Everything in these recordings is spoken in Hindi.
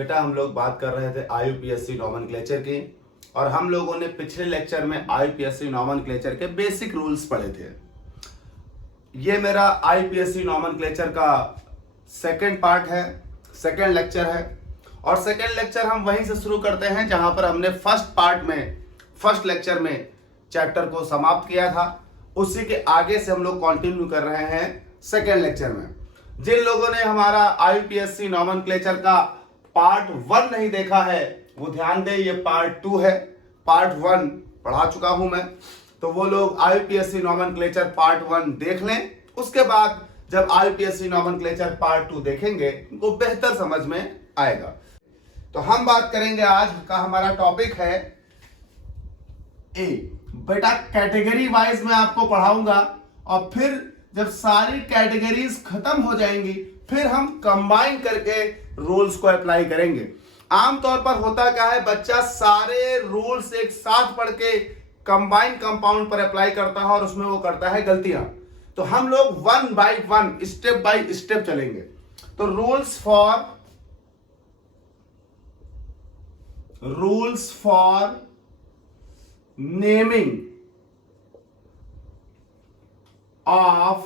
बेटा हम लोग बात कर रहे थे आईयूपीएससी नॉमेनक्लेचर की और हम लोगों ने पिछले लेक्चर में आईयूपीएससी नॉमेनक्लेचर के बेसिक रूल्स पढ़े थे। ये मेरा आईयूपीएससी नॉमेनक्लेचर का सेकंड पार्ट है, सेकंड लेक्चर है और सेकंड लेक्चर हम वहीं से शुरू करते हैं जहां पर हमने फर्स्ट लेक्चर में चैप्टर को समाप्त किया था। उसी के आगे से हम लोग कंटिन्यू कर रहे हैं सेकंड लेक्चर में। जिन लोगों ने हमारा आईयूपीएससी नॉमेनक्लेचर का पार्ट 1 नहीं देखा है वो ध्यान दें, ये पार्ट 2 है। पार्ट 1 पढ़ा चुका हूं मैं, तो वो लोग आईयूपीएससी नॉमेनक्लेचर पार्ट 1 देख लें। उसके बाद जब आईयूपीएससी नॉमेनक्लेचर पार्ट 2 देखेंगे उनको बेहतर समझ में आएगा। तो हम बात करेंगे, आज का हमारा टॉपिक है ए। बेटा कैटेगरी वाइज मैं आपको पढ़ाऊंगा और फिर जब सारी कैटेगरीज खत्म हो जाएंगी फिर हम कंबाइन करके रूल्स को अप्लाई करेंगे। आमतौर पर होता क्या है, बच्चा सारे रूल्स एक साथ पढ़ के कंबाइन कंपाउंड पर अप्लाई करता है और उसमें वो करता है गलतियां। तो हम लोग 1 बाय 1 स्टेप बाय स्टेप चलेंगे। तो rules for naming of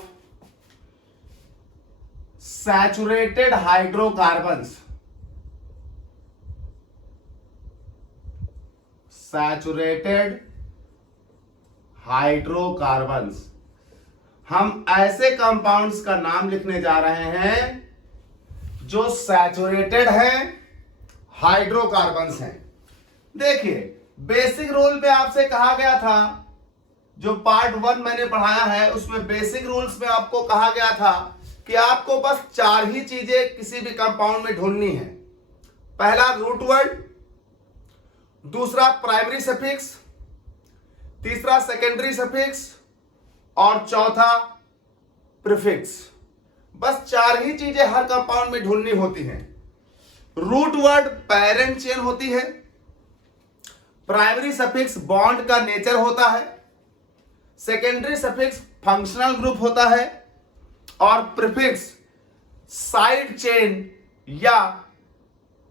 saturated hydrocarbons, हम ऐसे कंपाउंड्स का नाम लिखने जा रहे हैं जो सैचुरेटेड है, हाइड्रोकार्बन्स हैं। देखिए बेसिक रूल में आपसे कहा गया था, जो पार्ट 1 मैंने पढ़ाया है उसमें बेसिक रूल्स में आपको कहा गया था कि आपको बस 4 ही चीजें किसी भी कंपाउंड में ढूंढनी है। पहला रूट वर्ड, दूसरा प्राइमरी सफिक्स, तीसरा सेकेंडरी सफिक्स और चौथा प्रीफिक्स। बस 4 ही चीजें हर कंपाउंड में ढूंढनी होती हैं। रूट वर्ड पेरेंट चेन होती है, प्राइमरी सफिक्स बॉन्ड का नेचर होता है, सेकेंडरी सफिक्स फंक्शनल ग्रुप होता है और प्रीफिक्स साइड चेन या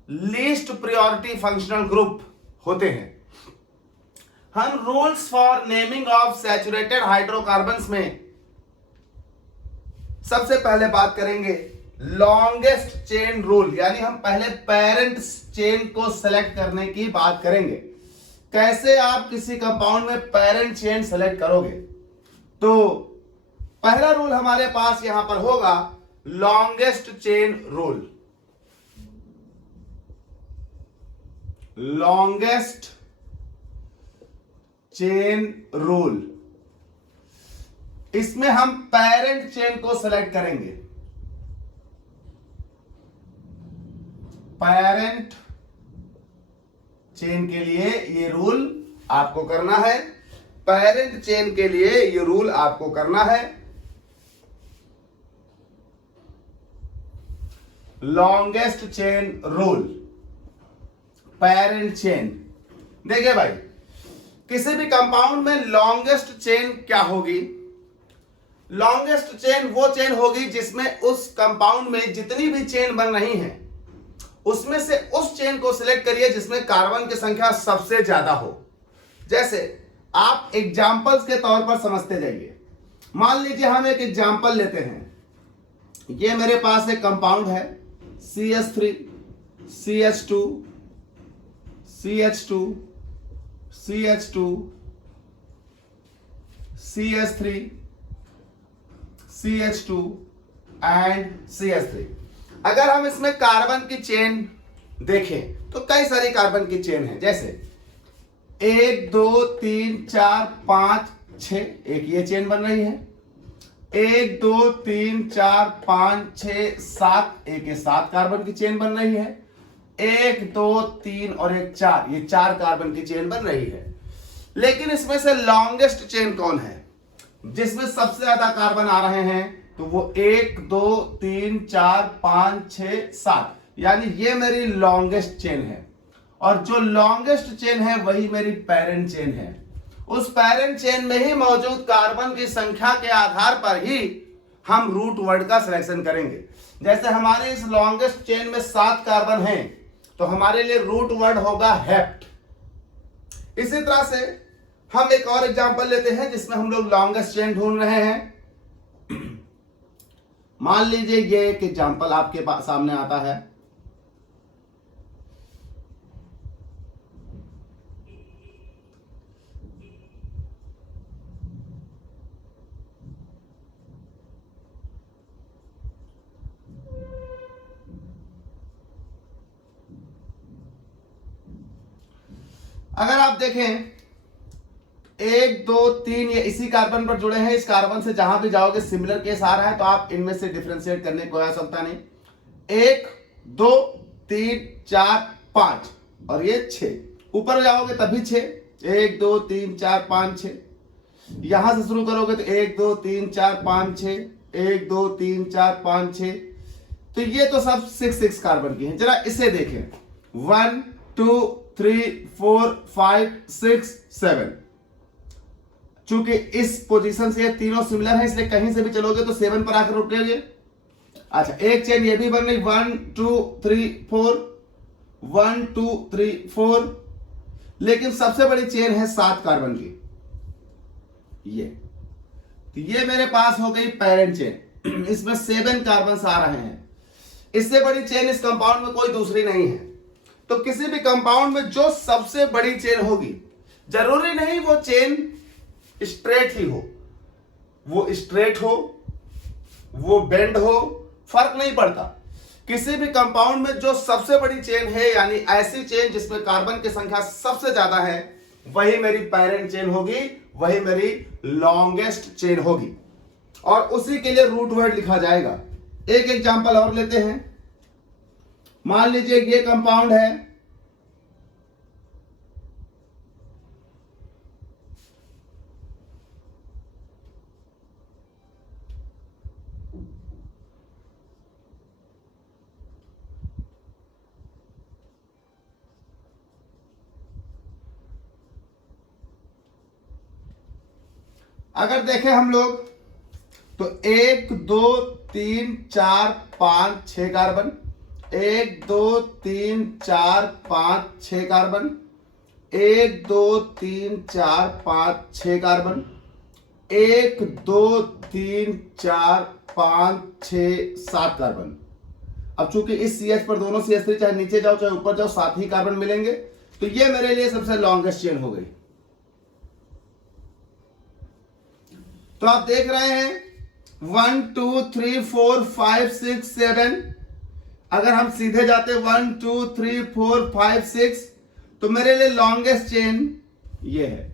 लीस्ट प्रायोरिटी फंक्शनल ग्रुप होते हैं। हम rules for naming of saturated hydrocarbons में सबसे पहले बात करेंगे लॉन्गेस्ट चेन रूल, यानी हम पहले पेरेंट चेन को सेलेक्ट करने की बात करेंगे। कैसे आप किसी कंपाउंड में पेरेंट चेन सेलेक्ट करोगे? तो पहला रूल हमारे पास यहां पर होगा longest chain rule. Longest chain rule, इसमें हम पेरेंट चेन को सेलेक्ट करेंगे। पेरेंट चेन के लिए ये रूल आपको करना है। पेरेंट चेन के लिए ये रूल आपको करना है। Longest chain rule, parent chain. देखिए भाई, किसी भी कंपाउंड में लॉन्गेस्ट चेन क्या होगी? लॉन्गेस्ट चेन वो चेन होगी जिसमें उस कंपाउंड में जितनी भी चेन बन रही है उसमें से उस चेन को सिलेक्ट करिए जिसमें कार्बन की संख्या सबसे ज्यादा हो। जैसे आप एग्जाम्पल्स के तौर पर समझते जाइए। मान लीजिए हम एक एग्जाम्पल लेते हैं। ये मेरे पास एक कंपाउंड है CH3 CH2 CH2 CH2 CH3 CH2 and CH3। अगर हम इसमें कार्बन की चेन देखें तो कई सारी कार्बन की चेन है, जैसे 1 2 3 4 5 6, एक ये चेन बन रही है। 1 2 3 4 5 6 7, एक ये 7 कार्बन की चेन बन रही है। 1 2 3 और 1 4, ये 4 कार्बन की चेन बन रही है। लेकिन इसमें से लॉन्गेस्ट चेन कौन है? जिसमें सबसे ज्यादा कार्बन आ रहे हैं, तो वो 1 2 3 4 5 6 7, यानी ये मेरी लॉन्गेस्ट चेन है। और जो लॉन्गेस्ट चेन है वही मेरी पेरेंट चेन है। उस पेरेंट चेन में ही मौजूद कार्बन की संख्या के आधार पर ही हम रूट वर्ड का सिलेक्शन करेंगे। जैसे हमारे इस लॉन्गेस्ट चेन में 7 कार्बन हैं, तो हमारे लिए रूट वर्ड होगा हेप्ट। इसी तरह से हम एक और एग्जांपल लेते हैं जिसमें हम लोग लॉन्गेस्ट चेन ढूंढ रहे हैं। मान लीजिए ये एक एग्जांपल आपके पास सामने आता है। अगर आप देखें 1 2 3 ये इसी कार्बन पर जुड़े हैं, इस कार्बन से जहां भी जाओगे सिमिलर केस आ रहा है, तो आप इनमें से डिफरेंशिएट करने की कोई आवश्यकता नहीं। 1 2 3 4 5 और ये 6, ऊपर जाओगे तभी 6, 1 2 3 4 5 6। यहां से शुरू करोगे तो 1 2 3 4 5 6, 1 2 3 4 5 6। तो ये तो सब 6 कार्बन की हैं। जरा इसे देखें, 1 2 3 4 5 6 7। चूंकि इस पोजीशन से ये तीनों सिमिलर हैं, इसलिए कहीं से भी चलोगे तो 7 पर आकर रुकेंगे। अच्छा, एक चेन ये भी बन गई, 1 2 3 4, 1 2 3 4। लेकिन सबसे बड़ी चेन है 7 कार्बन की, ये तो ये मेरे पास हो गई पेरेंट चेन। इसमें 7 कार्बन आ रहे हैं। इससे बड़ी चेन इस कंपाउंड में कोई दूसरी नहीं है। तो किसी भी कंपाउंड में जो सबसे बड़ी चेन होगी, जरूरी नहीं वो चेन स्ट्रेट ही हो, वो स्ट्रेट हो, वो बेंड हो, फर्क नहीं पड़ता। किसी भी कंपाउंड में जो सबसे बड़ी चेन है, यानी ऐसी चेन जिसमें कार्बन की संख्या सबसे ज्यादा है, वही मेरी पेरेंट चेन होगी, वही मेरी लॉन्गेस्ट चेन होगी, और उसी के लिए रूट वर्ड लिखा जाएगा। एक एग्जांपल और लेते हैं। मान लीजिए ये कंपाउंड है, अगर देखें हम लोग तो 1 2 3 4 5 6 कार्बन, 1 2 3 4 5 6 कार्बन, 1 2 3 4 5 6 कार्बन, 1 2 3 4 5 6 7 कार्बन। अब चूंकि इस CH पर दोनों CH3 चाहे नीचे जाओ चाहे ऊपर जाओ 7 ही कार्बन मिलेंगे, तो ये मेरे लिए सबसे लॉन्गेस्ट चेन हो गई। तो आप देख रहे हैं 1 2 3 4 5 6 7। अगर हम सीधे जाते 1 2 3 4 5 6, तो मेरे लिए लॉन्गेस्ट चेन ये है।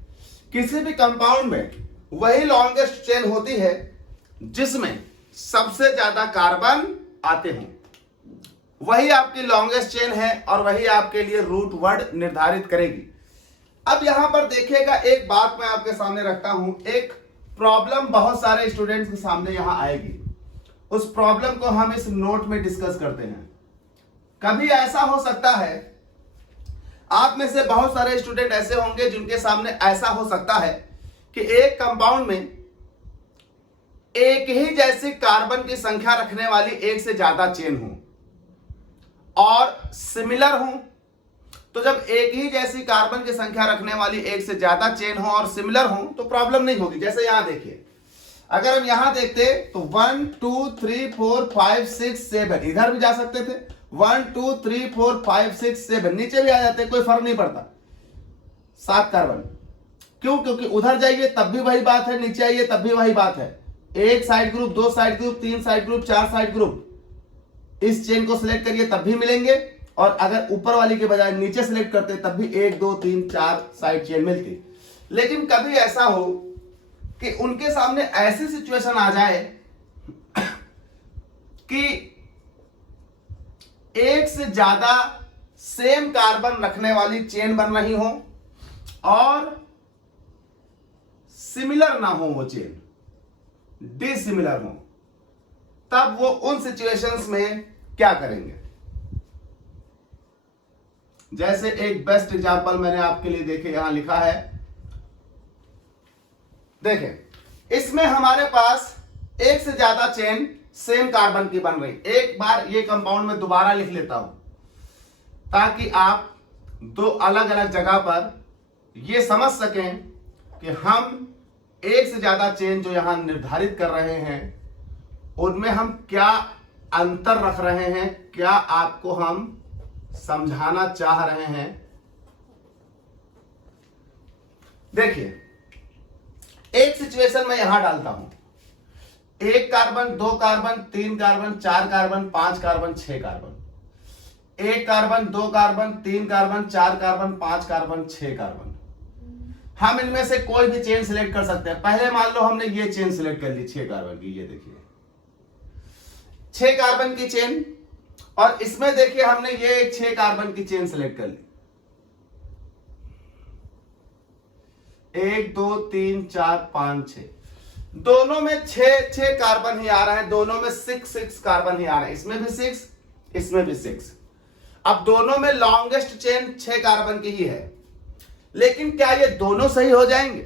किसी भी कंपाउंड में वही लॉन्गेस्ट चेन होती है जिसमें सबसे ज्यादा कार्बन आते हों, वही आपकी लॉन्गेस्ट चेन है और वही आपके लिए रूट वर्ड निर्धारित करेगी। अब यहां पर देखिएगा, एक बात मैं आपके सामने रखता हूं, एक प्रॉब्लम बहुत सारे स्टूडेंट्स के सामने यहां आएगी। उस प्रॉब्लम को हम इस नोट में डिस्कस करते हैं। कभी ऐसा हो सकता है, आप में से बहुत सारे स्टूडेंट ऐसे होंगे जिनके सामने ऐसा हो सकता है कि एक कंपाउंड में एक ही जैसी कार्बन की संख्या रखने वाली एक से ज्यादा चेन हो और सिमिलर हो। तो जब एक ही जैसी कार्बन की संख्या रखने वाली एक से ज्यादा चेन हो और सिमिलर हो तो प्रॉब्लम नहीं होगी। जैसे यहां देखिए, अगर हम यहां देखते तो 1 2 3 4 5 6 7, इधर भी जा सकते थे, 1 2 3 4 5 6 7, नीचे भी आ जाते, कोई फर्क नहीं पड़ता। 7 कार्बन क्यों? क्योंकि उधर जाइए तब भी वही बात है, नीचे आइए तब भी वही बात है। एक side group, 2 side group, 3 side group, 4 side group, इस चेन को सिलेक्ट करिए तब भी मिलेंगे, और अगर ऊपर वाली के बजाय नीचे सिलेक्ट करते तब भी 1 2 3 4 साइड चेन मिलती। लेकिन कभी ऐसा हो कि उनके सामने ऐसी सिचुएशन आ जाए कि एक से ज्यादा सेम कार्बन रखने वाली चेन बन रही हो और सिमिलर ना हो, वो चेन डिसिमिलर हो, तब वो उन सिचुएशंस में क्या करेंगे। जैसे एक बेस्ट एग्जांपल मैंने आपके लिए देखे यहां लिखा है, देखें इसमें हमारे पास एक से ज्यादा चेन सेम कार्बन की बन रही। एक बार ये कंपाउंड में दोबारा लिख लेता हूं, ताकि आप दो अलग अलग जगह पर ये समझ सकें कि हम एक से ज्यादा चेन जो यहां निर्धारित कर रहे हैं उनमें हम क्या अंतर रख रहे हैं, क्या आपको हम समझाना चाह रहे हैं। देखिए, एक सिचुएशन में यहां डालता हूं, 1 carbon, 2 carbon, 3 carbon, 4 carbon, 5 carbon, 6 carbon, 1 carbon, 2 carbon, 3 carbon, 4 carbon, 5 carbon, 6 carbon. हम इनमें से कोई भी चेन सिलेक्ट कर सकते हैं। पहले मान लो हमने ये चेन सिलेक्ट कर ली 6 कार्बन की, ये देखिए 6 कार्बन की चेन, और इसमें देखिए हमने ये 6 कार्बन की चेन सिलेक्ट कर ली। 1 2 3 4 5 6, दोनों में 6 कार्बन ही आ रहे हैं, दोनों में 6 कार्बन ही आ रहे हैं, इसमें भी 6, इसमें भी 6। अब दोनों में लॉन्गेस्ट चेन 6 कार्बन की ही है, लेकिन क्या ये दोनों सही हो जाएंगे?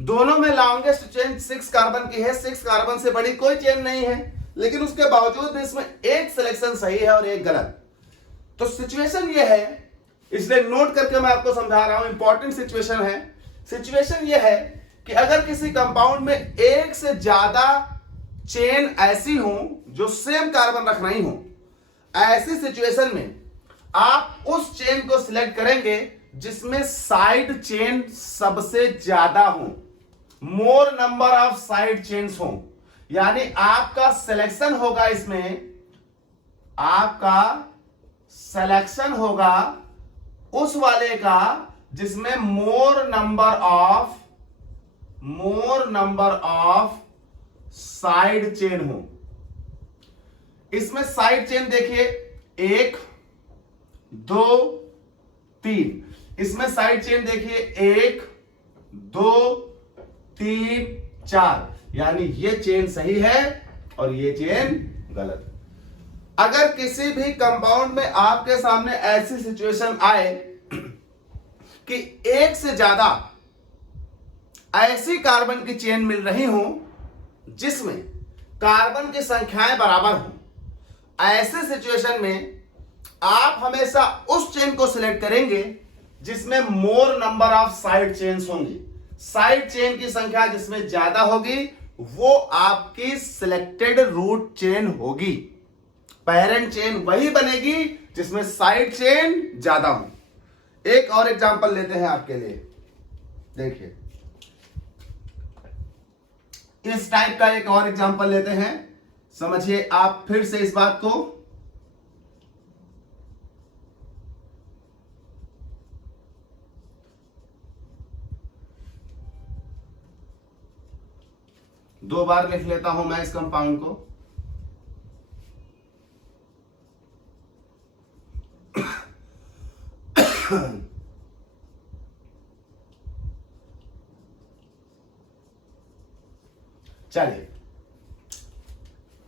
दोनों में लॉन्गेस्ट चेन 6 कार्बन की है, 6 कार्बन से बड़ी कोई चेन नहीं है, लेकिन उसके बावजूद भी इसमें एक सिलेक्शन सही है और एक गलत। तो सिचुएशन ये है, इसलिए नोट करके मैं आपको समझा रहा हूं, इंपॉर्टेंट सिचुएशन है। सिचुएशन ये है कि अगर किसी कंपाउंड में एक से ज्यादा चेन ऐसी हो जो सेम कार्बन रख रही हो, ऐसी सिचुएशन में आप उस चेन को सिलेक्ट करेंगे जिसमें साइड चेन सबसे ज्यादा हो, मोर नंबर ऑफ साइड चेन्स हो। यानी आपका सिलेक्शन होगा, इसमें आपका सिलेक्शन होगा उस वाले का जिसमें more number of side chain हो। इसमें साइड चेन देखिए 1 2 3, इसमें साइड चेन देखिए 1 2 3 4, यानी ये चेन सही है और ये चेन गलत। अगर किसी भी कंपाउंड में आपके सामने ऐसी सिचुएशन आए कि एक से ज्यादा ऐसी कार्बन की चेन मिल रही हो जिसमें कार्बन की संख्याएं बराबर हो, ऐसे सिचुएशन में आप हमेशा उस चेन को सिलेक्ट करेंगे जिसमें more number of side chains होंगी। साइड चेन की संख्या जिसमें ज्यादा होगी वो आपकी सिलेक्टेड रूट चेन होगी। पेरेंट चेन वही बनेगी जिसमें साइड चेन ज्यादा हो। एक और एग्जांपल लेते हैं आपके लिए, देखिए इस टाइप का एक और एग्जांपल लेते हैं, समझिए आप फिर से इस बात को। दो बार लिख लेता हूं मैं इस कंपाउंड को। चलिए,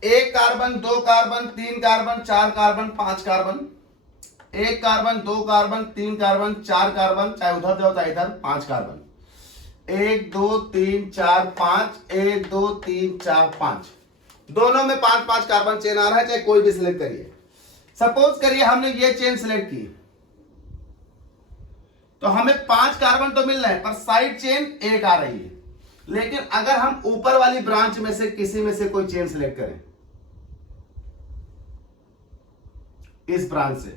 1 carbon, 2 carbon, 3 carbon, 4 carbon, 5 carbon, 1 carbon, 2 carbon, 3 carbon, 4 carbon, चाहे उधर जाओ चाहे इधर, 5 कार्बन, 1 2 3 4 5, 1 2 3 4 5, दोनों में 5 कार्बन चेन आ रहा है, चाहे कोई भी सिलेक्ट करिए। सपोज करिए हमने ये चेन सिलेक्ट की तो हमें 5 कार्बन तो मिल रहे हैं पर साइड चेन 1 आ रही है। लेकिन अगर हम ऊपर वाली ब्रांच में से किसी में से कोई चेन सिलेक्ट करें, इस ब्रांच से,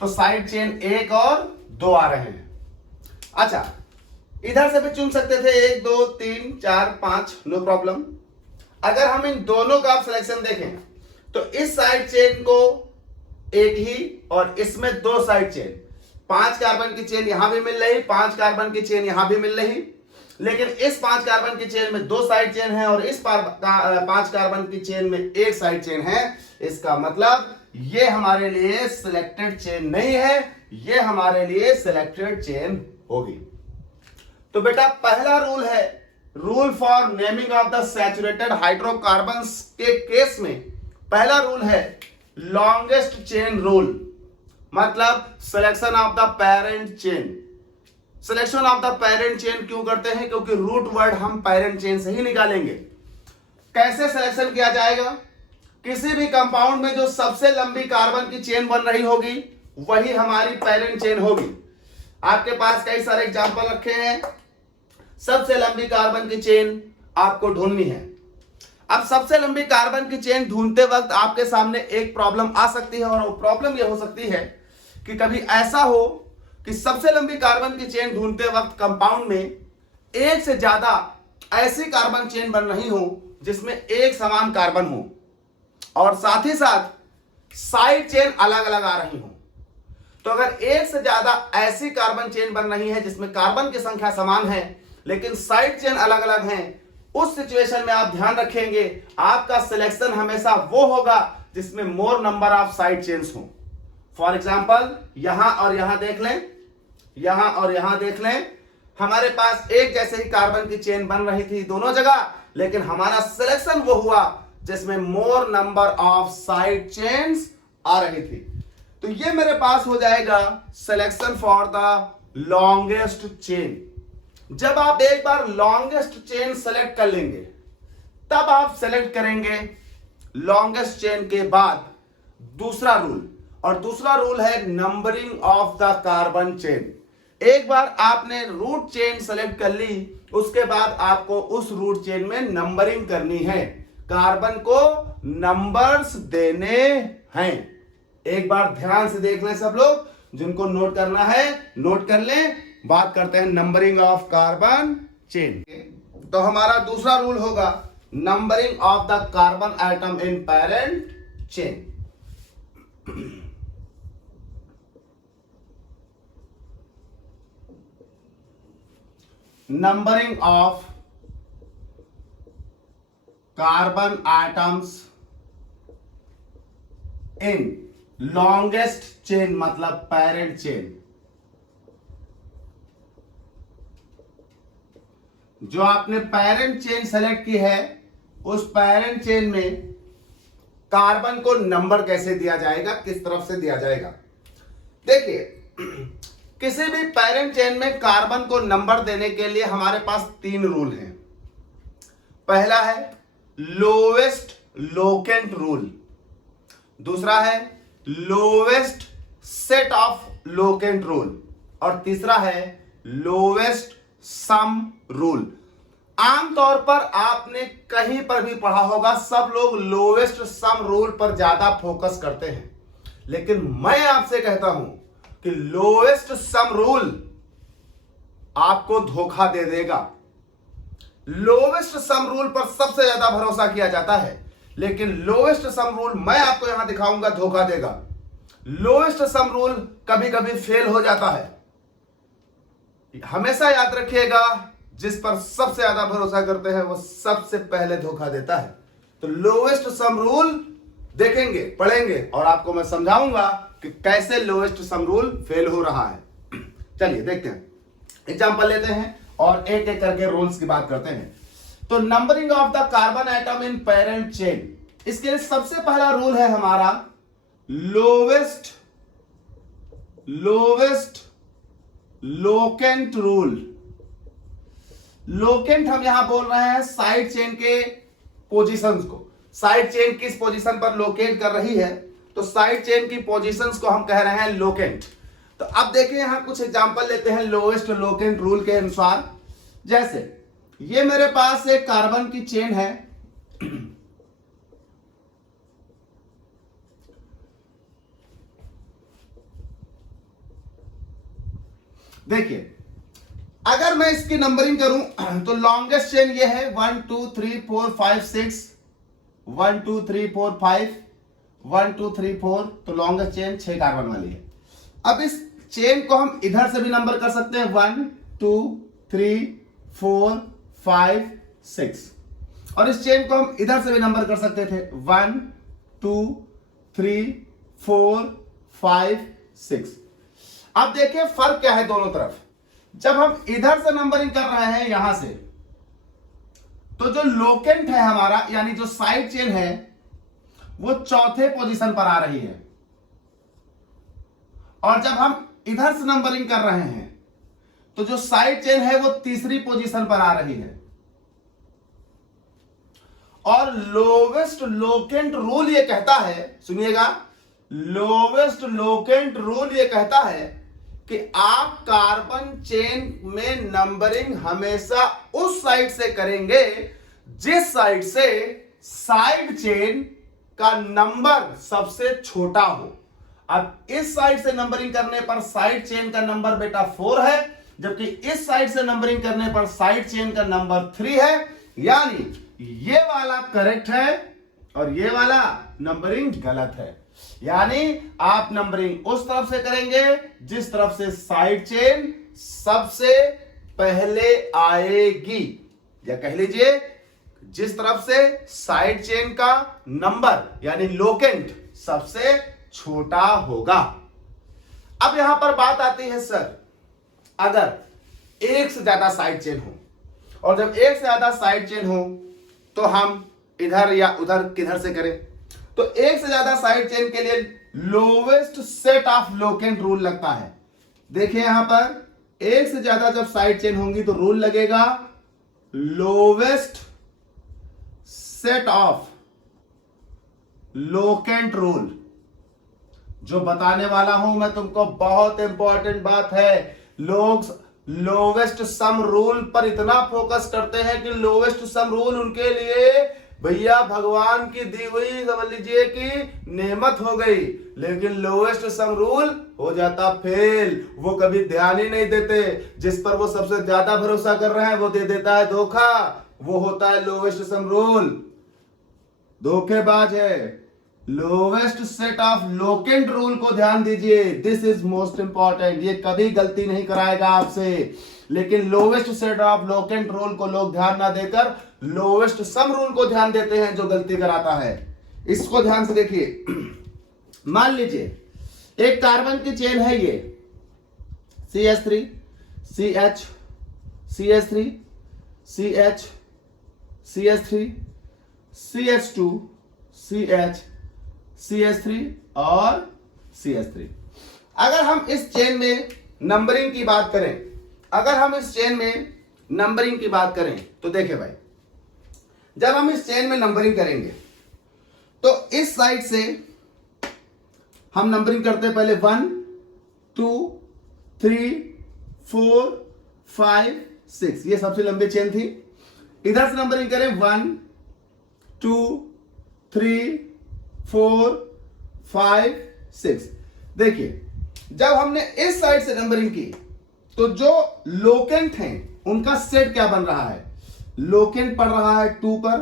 तो साइड चेन 1 और 2 आ रहे हैं। अच्छा, इधर से भी चुन सकते थे 1 2 3 4 5, नो प्रॉब्लम। अगर हम इन दोनों का आप सिलेक्शन देखें तो इस साइड चेन को एक ही और इसमें 2 साइड चेन, 5 कार्बन की चेन यहां भी मिल रही, 5 कार्बन की चेन यहां भी मिल रही, लेकिन इस 5 कार्बन की चेन में 2 साइड चेन है और इस 5 कार्बन की चेन में 1 साइड चेन है। इसका मतलब ये हमारे लिए सिलेक्टेड चेन नहीं है, ये हमारे लिए सिलेक्टेड चेन होगी। तो बेटा पहला रूल है, rule for naming of the saturated hydrocarbons के केस में पहला रूल है लॉन्गेस्ट चेन रूल, मतलब selection of the parent chain. Selection of the parent chain क्यों करते हैं? क्योंकि रूट वर्ड हम पेरेंट चेन से ही निकालेंगे। कैसे सिलेक्शन किया जाएगा? किसी भी कंपाउंड में जो सबसे लंबी कार्बन की चेन बन रही होगी वही हमारी पेरेंट चेन होगी। आपके पास कई सारे एग्जांपल रखे हैं। सबसे लंबी कार्बन की चेन आपको ढूंढनी है। अब सबसे लंबी कार्बन की चेन ढूंढते वक्त आपके सामने एक प्रॉब्लम आ सकती है, और वो प्रॉब्लम यह हो सकती है कि कभी ऐसा हो कि सबसे लंबी कार्बन की चेन ढूंढते वक्त कंपाउंड में एक से ज्यादा ऐसी कार्बन चेन बन रही हो जिसमें एक समान कार्बन हो, और साथ ही साथ साइड चेन अलग अलग आ रही हो। तो अगर एक से ज्यादा ऐसी कार्बन चेन बन रही है जिसमें कार्बन की संख्या समान है लेकिन साइड चेन अलग अलग हैं, उस सिचुएशन में आप ध्यान रखेंगे आपका सिलेक्शन हमेशा वो होगा जिसमें more number of side chains हो। फॉर एग्जांपल यहां और यहां देख लें, यहां और यहां देख लें, हमारे पास एक जैसे ही कार्बन की चेन बन रही थी दोनों जगह, लेकिन हमारा सिलेक्शन वो हुआ जिसमें more number of side chains आ रही थी। तो ये मेरे पास हो जाएगा selection for the longest chain. जब आप एक बार लॉन्गेस्ट चेन सेलेक्ट कर लेंगे तब आप सेलेक्ट करेंगे लॉन्गेस्ट चेन के बाद दूसरा रूल, और दूसरा रूल है numbering of the carbon chain. एक बार आपने रूट चेन सेलेक्ट कर ली, उसके बाद आपको उस रूट चेन में नंबरिंग करनी है, कार्बन को नंबर्स देने हैं। एक बार ध्यान से देख लें सब लोग, जिनको नोट करना है नोट कर लें। बात करते हैं नंबरिंग ऑफ कार्बन चेन। तो हमारा दूसरा रूल होगा numbering of the carbon atom in parent chain. Numbering of carbon atoms in longest chain मतलब पेरेंट चेन। जो आपने पेरेंट चेन सेलेक्ट की है उस पेरेंट चेन में कार्बन को नंबर कैसे दिया जाएगा, किस तरफ से दिया जाएगा। देखिए, किसी भी पेरेंट चेन में कार्बन को नंबर देने के लिए हमारे पास 3 रूल हैं। पहला है लोवेस्ट लोकेंट रूल, दूसरा है lowest set of locant rule, और तीसरा है लोवेस्ट सम रूल। आमतौर पर आपने कहीं पर भी पढ़ा होगा सब लोग लोवेस्ट सम रूल पर ज्यादा फोकस करते हैं, लेकिन मैं आपसे कहता हूं कि लोवेस्ट सम रूल आपको धोखा दे देगा। लोवेस्ट सम रूल पर सबसे ज्यादा भरोसा किया जाता है, लेकिन लोवेस्ट सम रूल मैं आपको यहां दिखाऊंगा धोखा देगा। लोवेस्ट सम रूल कभी कभी फेल हो जाता है। हमेशा याद रखिएगा, जिस पर सबसे ज्यादा भरोसा करते हैं वो सबसे पहले धोखा देता है। तो लोवेस्ट सम रूल देखेंगे, पढ़ेंगे, और आपको मैं समझाऊंगा कि कैसे लोवेस्ट सम रूल फेल हो रहा है। चलिए देखते हैं, एग्जांपल लेते हैं और एक एक करके रूल्स की बात करते हैं। तो numbering of the carbon atom in parent chain, इसके लिए सबसे पहला रूल है हमारा लोवेस्ट लोकेंट रूल। लोकेंट हम यहां बोल रहे हैं साइड चेन के पोजीशंस को। साइड चेन किस पोजीशन पर लोकेट कर रही है, तो साइड चेन की पोजीशंस को हम कह रहे हैं लोकेंट। तो अब देखिए यहां कुछ एग्जांपल लेते हैं लोवेस्ट लोकेंट रूल के अनुसार। जैसे ये मेरे पास एक कार्बन की चेन है, देखिए अगर मैं इसकी नंबरिंग करूं तो लॉन्गेस्ट चेन ये है 1 2 3 4 5 6, 1 2 3 4 5, 1 2 3 4, तो लॉन्गेस्ट चेन 6 कार्बन वाली है। अब इस चेन को हम इधर से भी नंबर कर सकते हैं 1 2 3 4 5 6, और इस चेन को हम इधर से भी नंबर कर सकते थे 1 2 3 4 5 6। अब देखिए फर्क क्या है दोनों तरफ। जब हम इधर से नंबरिंग कर रहे हैं यहां से, तो जो लोकेंट है हमारा यानी जो साइड चेन है वो चौथे पोजीशन पर आ रही है, और जब हम इधर से नंबरिंग कर रहे हैं तो जो साइड चेन है वो तीसरी पोजीशन पर आ रही है। और लोवेस्ट लोकेंट रूल ये कहता है, सुनिएगा, लोवेस्ट लोकेंट रूल ये कहता है कि आप कार्बन चेन में नंबरिंग हमेशा उस साइड से करेंगे जिस साइड से साइड चेन का नंबर सबसे छोटा हो। अब इस साइड से नंबरिंग करने पर साइड चेन का नंबर बेटा 4 है, जबकि इस साइड से नंबरिंग करने पर साइड चेन का नंबर 3 है। यानी ये वाला करेक्ट है और ये वाला नंबरिंग गलत है। यानी आप नंबरिंग उस तरफ से करेंगे जिस तरफ से साइड चेन सबसे पहले आएगी, या कह लीजिए जिस तरफ से साइड चेन का नंबर यानी लोकेंट सबसे छोटा होगा। अब यहां पर बात आती है, सर अगर एक से ज्यादा साइड चेन हो, और जब एक से ज्यादा साइड चेन हो तो हम इधर या उधर किधर से करें? तो एक से ज्यादा साइड चेन के लिए lowest set of locant rule लगता है। देखिए यहां पर एक से ज्यादा जब साइड चेन होंगी तो रूल लगेगा lowest set of locant rule. जो बताने वाला हूं मैं तुमको, बहुत इंपॉर्टेंट बात है। लोग लोवेस्ट सम रूल पर इतना फोकस करते हैं कि लोवेस्ट सम रूल उनके लिए भैया भगवान की दी हुई समझ लीजिए कि नेमत हो गई, लेकिन लोवेस्ट सम रूल हो जाता फेल। वो कभी ध्यान ही नहीं देते। जिस पर वो सबसे ज्यादा भरोसा कर रहे हैं वो दे देता है धोखा। वो होता है लोवेस्ट सम रूल, धोखेबाज है। Lowest set of locant rule को ध्यान दीजिए, दिस इज मोस्ट इंपॉर्टेंट। ये कभी गलती नहीं कराएगा आपसे, लेकिन lowest set of locant rule को लोग ध्यान ना देकर लोवेस्ट सम रूल को ध्यान देते हैं, जो गलती कराता है। इसको ध्यान से देखिए। मान लीजिए एक कार्बन की चेन है, ये CH3 CH CH3 CH CH3 CH2 CH CH3 और CH3। अगर हम इस चेन में नंबरिंग की बात करें, अगर हम इस चेन में नंबरिंग की बात करें तो देखिए भाई, जब हम इस चेन में नंबरिंग करेंगे तो इस साइड से हम नंबरिंग करते हैं पहले 1 2 3 4 5 6, ये सबसे लंबी चेन थी। इधर से नंबरिंग करें 1 2 3 4 5 6। देखिए जब हमने इस साइड से नंबरिंग की तो जो लोकेंट हैं उनका सेट क्या बन रहा है? लोकेंट पड़ रहा है 2 पर,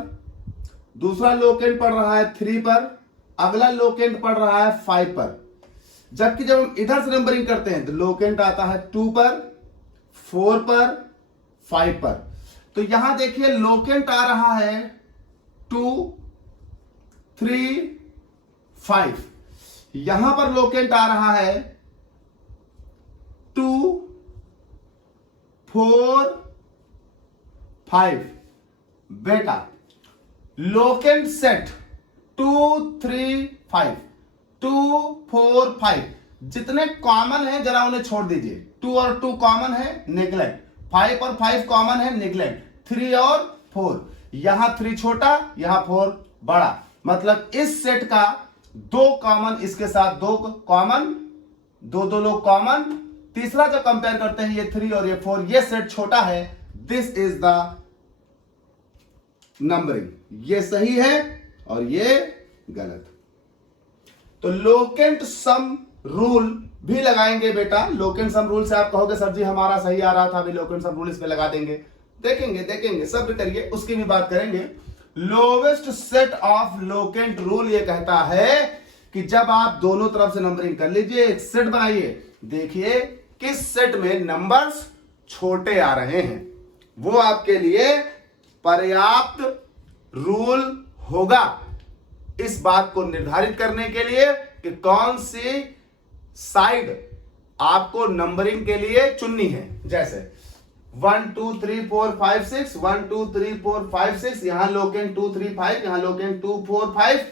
दूसरा लोकेंट पड़ रहा है 3 पर, अगला लोकेंट पड़ रहा है 5 पर। जबकि जब हम इधर से नंबरिंग करते हैं तो लोकेंट आता है 2 पर, 4 पर, 5 पर। तो यहां देखिए लोकेंट आ रहा है 2 3 5, यहां पर लोकेंट आ रहा है 2 4 5। बेटा लोकेंट सेट 2 3 5 2 4 5 जितने कॉमन है जरा उन्हें छोड़ दीजिए। 2 और 2 कॉमन है, नेग्लेक्ट। 5 और 5 कॉमन है, नेग्लेक्ट। 3 और 4, यहां 3 छोटा, यहां 4 बड़ा। मतलब इस सेट का 2 कॉमन, इसके साथ 2 कॉमन, 2 लोग कॉमन, तीसरा जो कंपेयर करते हैं ये 3 और ये 4, ये सेट छोटा है। This is the numbering. ये सही है और ये गलत। तो लोकेंट सम रूल भी लगाएंगे बेटा। लोकेंट सम रूल से आप कहोगे सर जी हमारा सही आ रहा था, अभी लोकेंट सम रूल इस पे लगा देंगे। देखेंगे सब्र करिए, उसकी भी बात करेंगे। Lowest set of locant rule ये कहता है कि जब आप दोनों तरफ से नंबरिंग कर लीजिए, एक सेट बनाइए, देखिए किस सेट में नंबर्स छोटे आ रहे हैं, वो आपके लिए पर्याप्त रूल होगा इस बात को निर्धारित करने के लिए कि कौन सी साइड आपको नंबरिंग के लिए चुननी है। जैसे 1 2 3 4 5 6, 1 2 3 4 5 6, यहां लोकेंट 2 3 5, यहां locant 2 4 5,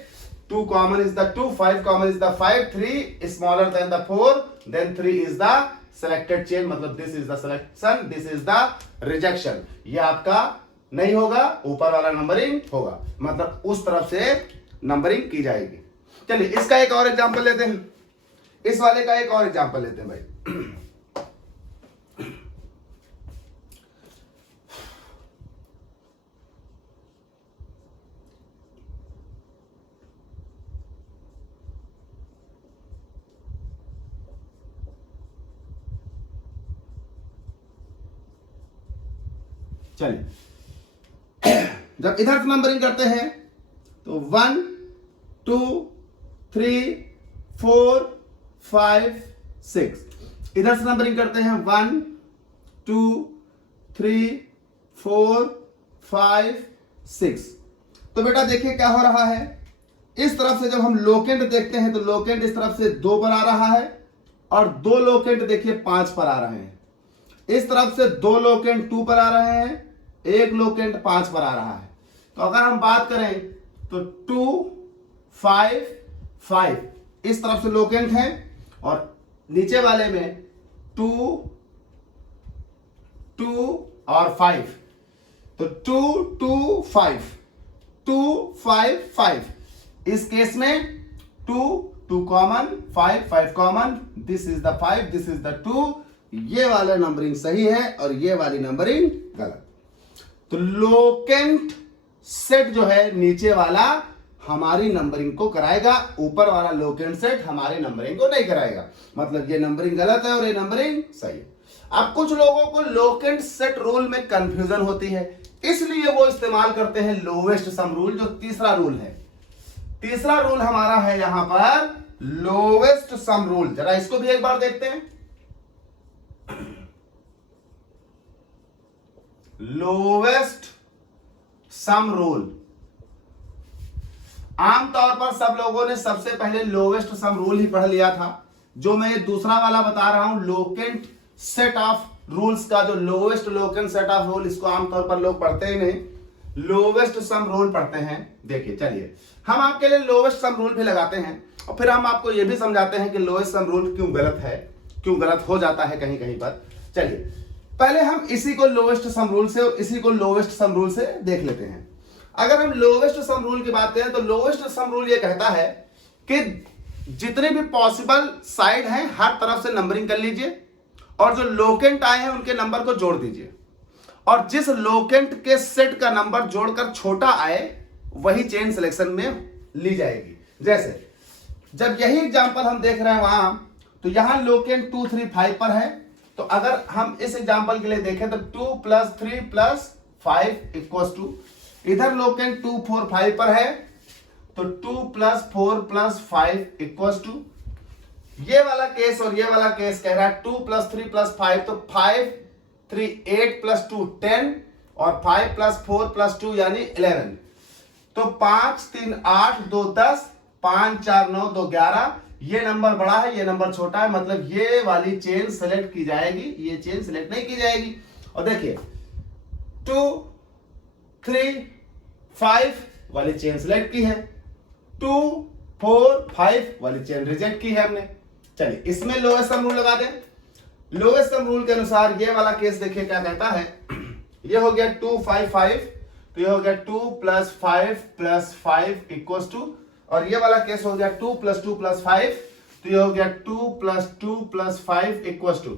2 common is the 2, 5 common is the 5, 3 is smaller than the 4, then 3 is the selected chain, मतलब this is the selection, this is the rejection। ये आपका नहीं होगा, ऊपर वाला नंबरिंग होगा, मतलब उस तरफ से नंबरिंग की जाएगी। चलिए इसका एक और एग्जांपल लेते हैं, इस वाले का एक और एग्जांपल लेते हैं भाई। चलिए जब इधर से नंबरिंग करते हैं तो 1 2 3 4 5 6, इधर से नंबरिंग करते हैं 1 2 3 4 5 6। तो बेटा देखिए क्या हो रहा है, इस तरफ से जब हम लोकेंट देखते हैं तो लोकेंट इस तरफ से 2 पर आ रहा है और 2 लोकेंट देखिए 5 पर आ रहे हैं। इस तरफ से 2 लोकेंट 2 पर आ रहे हैं, 1 लोकेंट 5 पर आ रहा है। तो अगर हम बात करें तो 2 5 5 इस तरफ से लोकेंट है और नीचे वाले में 2 2 और 5, तो 2 2 5 2 5 5। इस केस में 2 2 common, 5 5 common, this is the 5, this is the 2। ये वाला नंबरिंग सही है और ये वाली नंबरिंग गलत। तो लोकेंट सेट जो है नीचे वाला हमारी नंबरिंग को कराएगा, ऊपर वाला लोकेंट सेट हमारी नंबरिंग को नहीं कराएगा, मतलब ये नंबरिंग गलत है और ये नंबरिंग सही है। अब कुछ लोगों को लोकेंट सेट रूल में कंफ्यूजन होती है, इसलिए वो इस्तेमाल करते हैं लोवेस्ट सम रूल, जो तीसरा रूल है। तीसरा रूल हमारा है यहां पर लोवेस्ट सम रूल। जरा इसको भी एक बार देखते हैं। लोवेस्ट सम रूल, आमतौर पर सब लोगों ने सबसे पहले लोवेस्ट सम रूल ही पढ़ लिया था। जो मैं ये दूसरा वाला बता रहा हूं लोकेंट सेट ऑफ रूल्स का, जो lowest locant set of rule, इसको आमतौर पर लोग पढ़ते ही नहीं, लोवेस्ट सम रूल पढ़ते हैं। देखिए चलिए हम आपके लिए लोवेस्ट सम रूल भी लगाते हैं और फिर हम आपको यह भी समझाते हैं कि लोवेस्ट सम रूल क्यों गलत है, क्यों गलत हो जाता है कहीं कहीं पर। चलिए पहले हम इसी को लोवेस्ट सम रूल से और इसी को लोवेस्ट सम रूल से देख लेते हैं। अगर हम लोवेस्ट सम रूल की बात करें तो लोवेस्ट सम रूल ये कहता है कि जितने भी पॉसिबल साइड हैं हर तरफ से नंबरिंग कर लीजिए और जो लोकेंट आए हैं उनके नंबर को जोड़ दीजिए, और जिस लोकेंट के सेट का नंबर जोड़कर छोटा आए वही चेन सिलेक्शन में ली जाएगी। जैसे जब यही एग्जांपल हम देख रहे हैं वहां, तो यहां लोकेंट 2 3 5 पर है, तो अगर हम इस एग्जांपल के लिए देखें तो 2 + 3 + 5 इक्वल्स टू, इधर लोकेंट 2 4 5 पर है तो 2 + 4 + 5 इक्वल्स टू, ये वाला केस और ये वाला केस कह रहा है 2 + 3 + 5, तो 5 3 8 + 2 10 और 5 + 4 + 2 यानी 11। तो 5 3 8 2 10, 5 4 9 2 11। ये नंबर बड़ा है, ये नंबर छोटा है, मतलब ये वाली चेन सेलेक्ट की जाएगी, ये चेन सेलेक्ट नहीं की जाएगी। और देखिए 2 3 5 वाली चेन सेलेक्ट की है, 2 4 5 वाली चेन रिजेक्ट की है हमने। चलिए इसमें लोएस्ट सम रूल लगा दें। लोएस्ट सम रूल के अनुसार ये वाला केस देखिए क्या कहता है, ये हो गया 2 5 5, तो ये हो गया 2 + 5 + 5 इक्वल्स टू, और ये वाला केस हो गया 2 + 2 + 5, तो ये हो गया 2 + 2 + 5 इक्वल्स टू,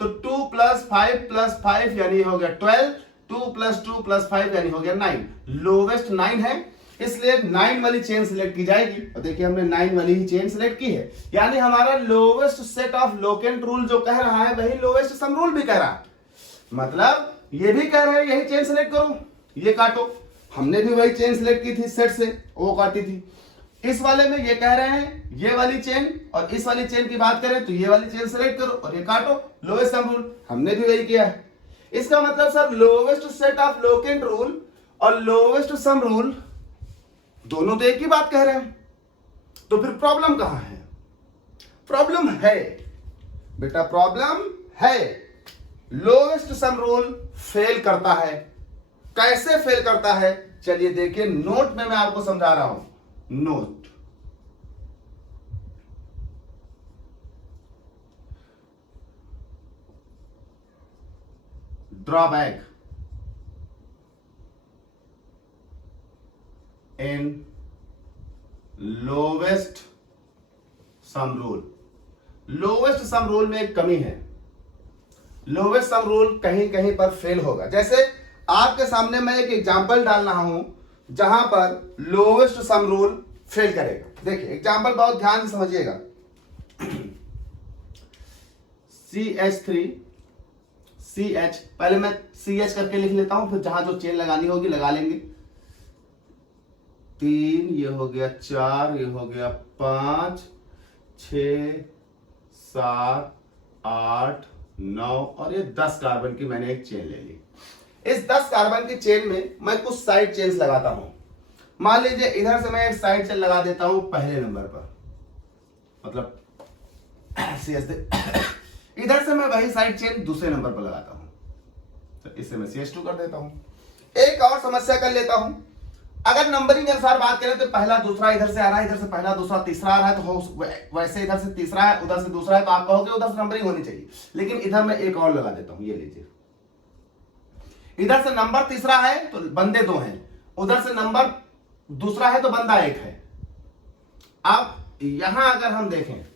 तो 2 + 5 + 5 यानी ये हो गया 12, 2 + 2 + 5 यानी हो गया 9। लोवेस्ट 9 है, इसलिए 9 वाली चेन सिलेक्ट की जाएगी। और देखिए हमने 9 वाली ही चेन सिलेक्ट की है, यानी हमारा lowest set of locant rule जो कह रहा है वही लोवेस्ट सम रूल भी कह रहा है। मतलब ये भी कह रहे हैं यही चेन सिलेक्ट करो, ये काटो, हमने भी वही चेन सिलेक्ट की थी सेट से, वो काटी थी। इस वाले में ये कह रहे हैं ये वाली चेन और इस वाली चेन की बात करें तो ये वाली चेन सिलेक्ट करो और ये काटो, लोवेस्ट सम रूल, हमने भी वही किया है। इसका मतलब sir lowest set of locant rule और लोवेस्ट सम रूल दोनों तो एक ही बात कह रहे हैं, तो फिर प्रॉब्लम कहां है? प्रॉब्लम है बेटा, प्रॉब्लम है। लोवेस्ट सम रूल फेल करता है। कैसे फेल करता है चलिए देखिए, नोट में मैं आपको समझा रहा हूं। Note, drawback, in lowest sum rule. Lowest sum rule में एक कमी है, लोवेस्ट सम रूल कहीं कहीं पर फेल होगा। जैसे आपके सामने मैं एक एग्जांपल डाल रहा हूं जहां पर लोवेस्ट सम रूल फेल करेगा। देखिए एग्जांपल बहुत ध्यान से समझिएगा। CH3 CH, पहले मैं CH करके लिख लेता हूं, फिर जहां जो चेन लगानी होगी लगा लेंगे। 3, ये हो गया 4, ये हो गया 5, 6, 7, 8, 9 और ये 10 कार्बन की मैंने एक चेन ले ली। इस 10 कार्बन की चेन में मैं कुछ साइड चेन्स लगाता हूं। मान लीजिए इधर से मैं एक साइड चेन लगा देता हूं पहले नंबर पर, मतलब इधर से मैं वही साइड चेन दूसरे नंबर पर लगाता हूं, तो इससे मैं CH2 कर देता हूं। एक और समस्या कर लेता हूं। अगर नंबरिंग के अनुसार बात करें तो पहला दूसरा इधर से आ रहा है, इधर से पहला दूसरा तीसरा आ रहा है, तो वैसे इधर से तीसरा है उधर से दूसरा है, तो आप कहोगे उधर से नंबरिंग होनी चाहिए, लेकिन इधर मैं एक और लगा देता हूं। ये लीजिए, इधर से नंबर तीसरा है तो बंदे 2 हैं, उधर से नंबर दूसरा है तो बंदा 1 है। अब यहां अगर हम देखें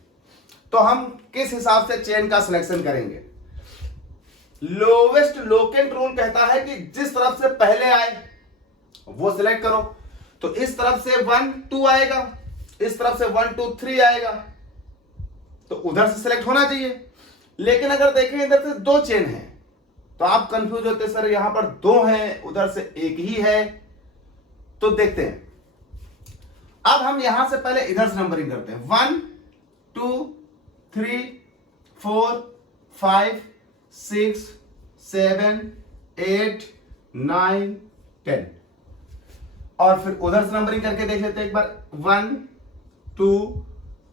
तो हम किस हिसाब से चेन का सिलेक्शन करेंगे। लोवेस्ट लोकेंट रूल कहता है कि जिस तरफ से पहले आए वो सिलेक्ट करो। तो इस तरफ से 1 2 आएगा, इस तरफ से 1 2 3 आएगा, तो उधर से सिलेक्ट होना चाहिए। लेकिन अगर देखें इधर से 2 चेन है तो आप कंफ्यूज होते सर यहां पर 2 हैं उधर से 1 ही है। तो देखते हैं, अब हम यहां से पहले इधर से नंबरिंग करते हैं। 1 2 3 4 5 6 7 8 9 10 और फिर उधर से नंबरिंग करके देख लेते हैं एक बार। 1 2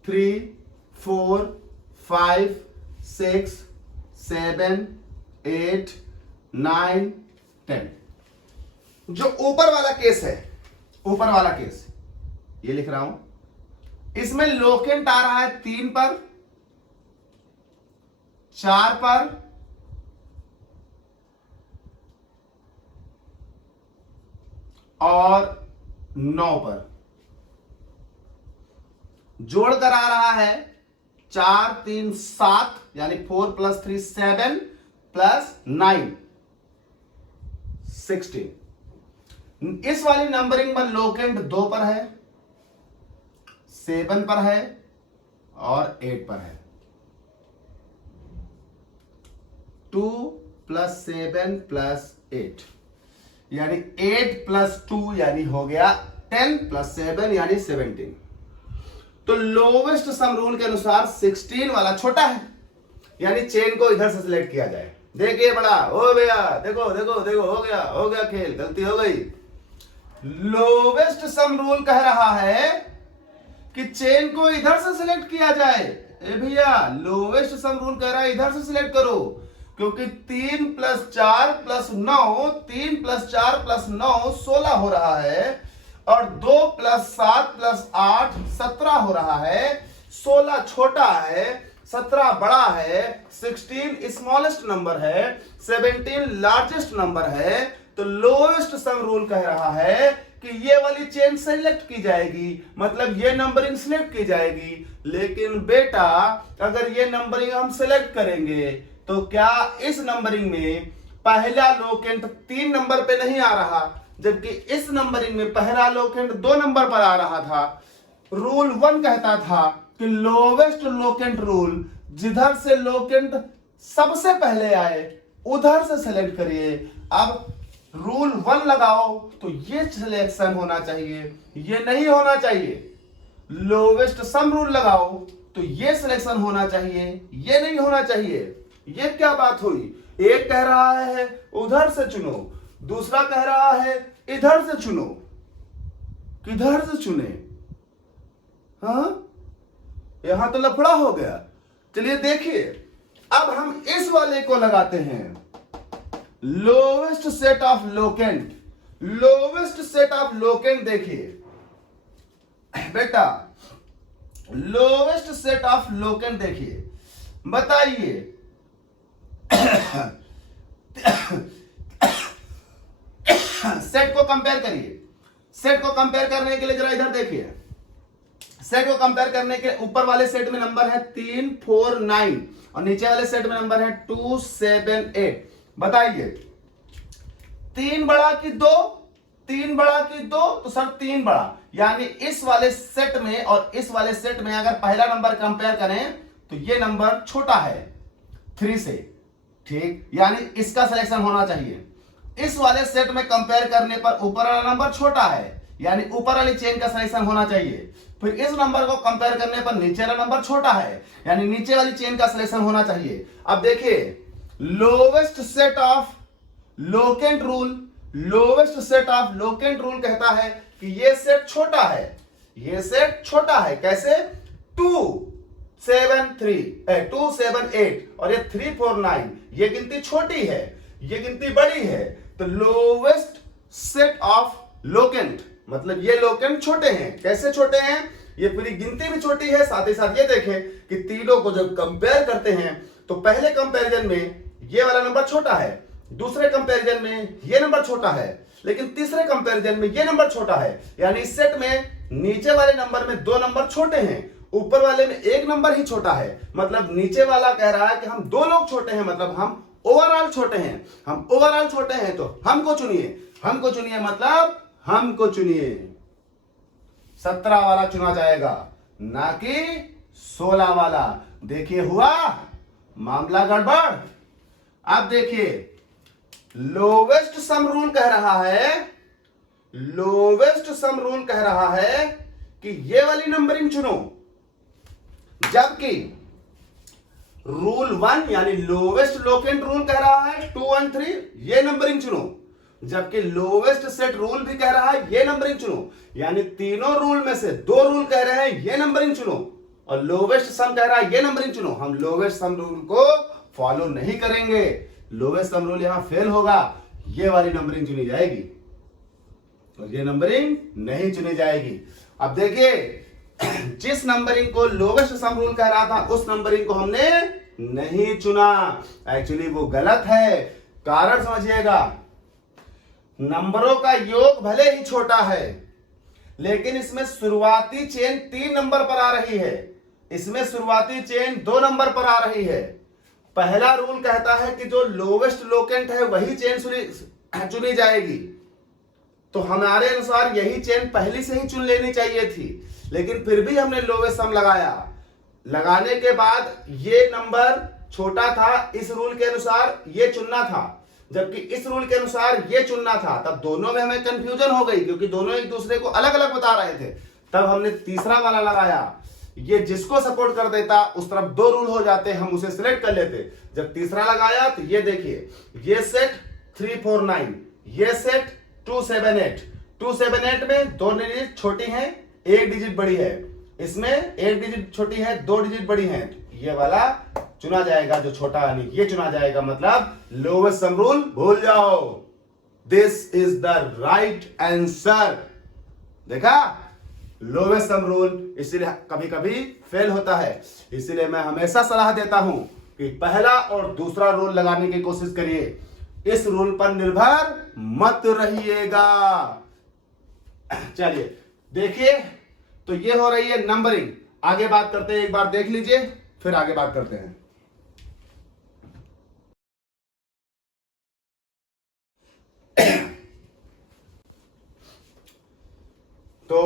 3 4 5 6 7 8 9 10। जो ऊपर वाला केस है, ऊपर वाला केस ये लिख रहा हूं, इसमें लोकेंट आ रहा है 3 पर, 4 पर और 9 पर। जोड़कर आ रहा है 4 3 7 यानी 4 + 3 7 + 9 16। इस वाली नंबरिंग में लोकेंट 2 पर है, 7 पर है और 8 पर है। 2 + 7 + 8 यानी 8 + 2 यानी हो गया 10 + 7 यानी 17। तो लोवेस्ट सम रूल के अनुसार 16 वाला छोटा है, यानी चेन को इधर से सिलेक्ट किया जाए। देखिए बड़ा हो गया, देखो देखो देखो, हो गया खेल, गलती हो गई। लोवेस्ट सम रूल कह रहा है कि चेन को इधर से सिलेक्ट किया जाए। ए भैया, लोवेस्ट सम रूल कह रहा है इधर से सिलेक्ट करो, क्योंकि 3 + 4 + 9 3 + 4 + 9 16 हो रहा है और 2 + 7 + 8 17 हो रहा है। 16 छोटा है, 17 बड़ा है, 16 स्मॉलेस्ट नंबर है, 17 लार्जेस्ट नंबर है। तो लोएस्ट सम रूल कह रहा है कि ये वाली चेन सेलेक्ट की जाएगी, मतलब ये नंबरिंग सिलेक्ट की जाएगी। लेकिन बेटा अगर ये नंबरिंग हम सिलेक्ट करेंगे तो क्या इस नंबरिंग में पहला लोकेंट 3 नंबर पे नहीं आ रहा, जबकि इस नंबरिंग में पहला लोकेंट 2 नंबर पर आ रहा था। रूल 1 कहता था कि लोवेस्ट लोकेंट रूल, जिधर से लोकेंट सबसे पहले आए उधर से सेलेक्ट करिए। अब रूल 1 लगाओ तो ये सिलेक्शन होना चाहिए, ये नहीं होना चाहिए। लोवेस्ट सम रूल लगाओ तो ये सिलेक्शन होना चाहिए, ये नहीं होना चाहिए। ये क्या बात हुई? एक कह रहा है उधर से चुनो, दूसरा कह रहा है इधर से चुनो। किधर से चुने? हाँ, यहां तो लफड़ा हो गया। चलिए देखिए, अब हम इस वाले को लगाते हैं, lowest set of locant. Lowest set of locant देखिए बेटा, लोवेस्ट सेट ऑफ लोकेंट देखिए, बताइए सेट को कंपेयर करिए। सेट को कंपेयर करने के लिए जरा इधर देखिए, सेट को कंपेयर करने के ऊपर वाले सेट में नंबर है 3, 4, 9 और नीचे वाले सेट में नंबर है 2, 7, 8। बताइए 3 बड़ा कि 2, 3 बड़ा कि 2, तो सर 3 बड़ा, यानी इस वाले सेट में और इस वाले सेट में अगर पहला नंबर कंपेयर करें तो ये नंबर छोटा है 3 से, ठीक, यानी इसका सिलेक्शन होना चाहिए। इस वाले सेट में कंपेयर करने पर ऊपर वाला नंबर छोटा है, यानी ऊपर वाली चेन का सिलेक्शन होना चाहिए। फिर इस नंबर को कंपेयर करने पर नीचे वाला नंबर छोटा है, यानी नीचे वाली चेन का सिलेक्शन होना चाहिए। अब देखिए lowest set of locant rule, lowest set of locant rule कहता है कि ये सेट छोटा है, ये सेट छोटा है। कैसे? 2, 7, 8 और ये 3, 4, 9, ये गिनती छोटी है, ये गिनती बड़ी है। तो लोवेस्ट सेट ऑफ लोकेंट मतलब ये लोकेंट छोटे हैं। कैसे छोटे हैं? ये पूरी गिनती भी छोटी है, साथ ही साथ ये देखें कि तीनों को जब कंपेयर करते हैं तो पहले कंपैरिजन में ये वाला नंबर छोटा है, दूसरे कंपैरिजन में ये नंबर छोटा है, लेकिन तीसरे कंपैरिजन में ये नंबर छोटा है। यानी इस सेट में नीचे वाले नंबर में 2 नंबर छोटे हैं, ऊपर वाले में 1 नंबर ही छोटा है। मतलब नीचे वाला कह रहा है कि हम 2 लोग छोटे हैं, मतलब हम ओवरऑल छोटे हैं। हम ओवरऑल छोटे हैं तो हमको चुनिए, हमको चुनिए मतलब हमको चुनिए। 17 वाला चुना जाएगा, ना कि 16 वाला। देखिए हुआ मामला गड़बड़। अब देखिए लोवेस्ट सम रूल कह रहा है, लोवेस्ट सम रूल कह रहा है कि ये वाली नंबरिंग चुनो, जबकि रूल 1 यानी लोवेस्ट लोकेंट रूल कह रहा है 2, 1, 3 ये नंबरिंग चुनो, जबकि लोवेस्ट सेट रूल भी कह रहा है ये नंबरिंग चुनो। यानी तीनों रूल में से 2 रूल कह रहे हैं ये नंबरिंग चुनो और लोवेस्ट सम कह रहा है ये नंबरिंग चुनो। हम लोवेस्ट सम रूल को फॉलो नहीं करेंगे, लोवेस्ट सम रूल यहां फेल होगा। ये वाली नंबरिंग चुनी जाएगी और ये नंबरिंग नहीं चुनी जाएगी। अब देखिए जिस नंबरिंग को लोवेस्ट सम रूल कह रहा था उस नंबरिंग को हमने नहीं चुना। एक्चुअली वो गलत है, कारण समझिएगा। नंबरों का योग भले ही छोटा है, लेकिन इसमें शुरुआती चेन 3 नंबर पर आ रही है, इसमें शुरुआती चेन 2 नंबर पर आ रही है। पहला रूल कहता है कि जो लोवेस्ट लोकेंट है वही चेन चुनी जाएगी, तो हमारे अनुसार यही चेन पहले से ही चुन लेनी चाहिए थी, लेकिन फिर भी हमने लोवेस्ट सम लगाया। लगाने के बाद ये नंबर छोटा था, इस रूल के अनुसार ये चुनना था, जबकि इस रूल के अनुसार ये चुनना था। तब दोनों में हमें कंफ्यूजन हो गई क्योंकि दोनों एक दूसरे को अलग अलग बता रहे थे। तब हमने तीसरा वाला लगाया, ये जिसको सपोर्ट कर देता उस तरफ 2 रूल हो जाते, हम उसे सिलेक्ट कर लेते। जब तीसरा लगाया तो ये देखिए ये सेट 3, 4, 9, ये सेट 2, 7, 8। 2, 7, 8 में 2 डिजिट छोटी हैं, 1 डिजिट बड़ी है। इसमें 1 डिजिट छोटी है, 2 डिजिट बड़ी है। ये वाला चुना जाएगा जो छोटा है, ये चुना जाएगा। मतलब लोवेस्ट सम रूल भूल जाओ। This is the right answer. देखा, लोवेस्ट सम रूल इसीलिए कभी कभी फेल होता है। इसीलिए मैं हमेशा सलाह देता हूं कि पहला और दूसरा रूल लगाने की कोशिश करिए, इस रूल पर निर्भर मत रहिएगा। चलिए देखिए, तो ये हो रही है नंबरिंग। आगे बात करते हैं, एक बार देख लीजिए फिर आगे बात करते हैं। तो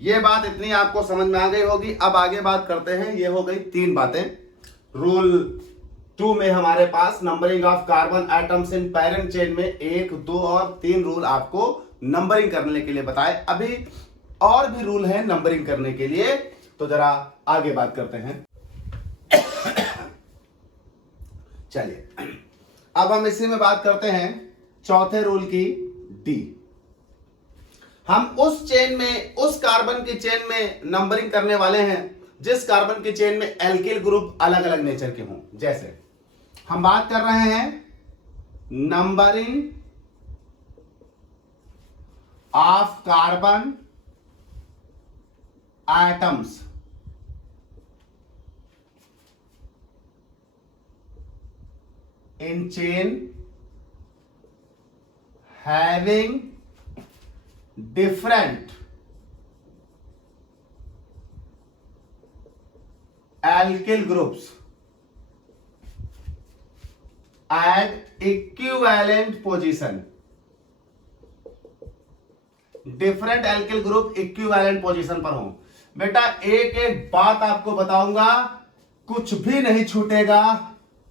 ये बात इतनी आपको समझ में आ गई होगी। अब आगे बात करते हैं, ये हो गई 3 बातें। रूल 2 में हमारे पास numbering of carbon atoms in parent chain में 1, 2 और 3 रूल आपको नंबरिंग करने के लिए बताए। अभी और भी रूल हैं नंबरिंग करने के लिए, तो जरा आगे बात करते हैं। चलिए अब हम इसी में बात करते हैं चौथे रूल की, डी। हम उस चेन में, उस कार्बन की चेन में नंबरिंग करने वाले हैं जिस कार्बन की चेन में एल्किल ग्रुप अलग अलग नेचर के हों। जैसे हम बात कर रहे हैं numbering of carbon atoms in chain having different alkyl groups at equivalent position, different alkyl group equivalent position पर हो। बेटा एक एक बात आपको बताऊंगा, कुछ भी नहीं छूटेगा,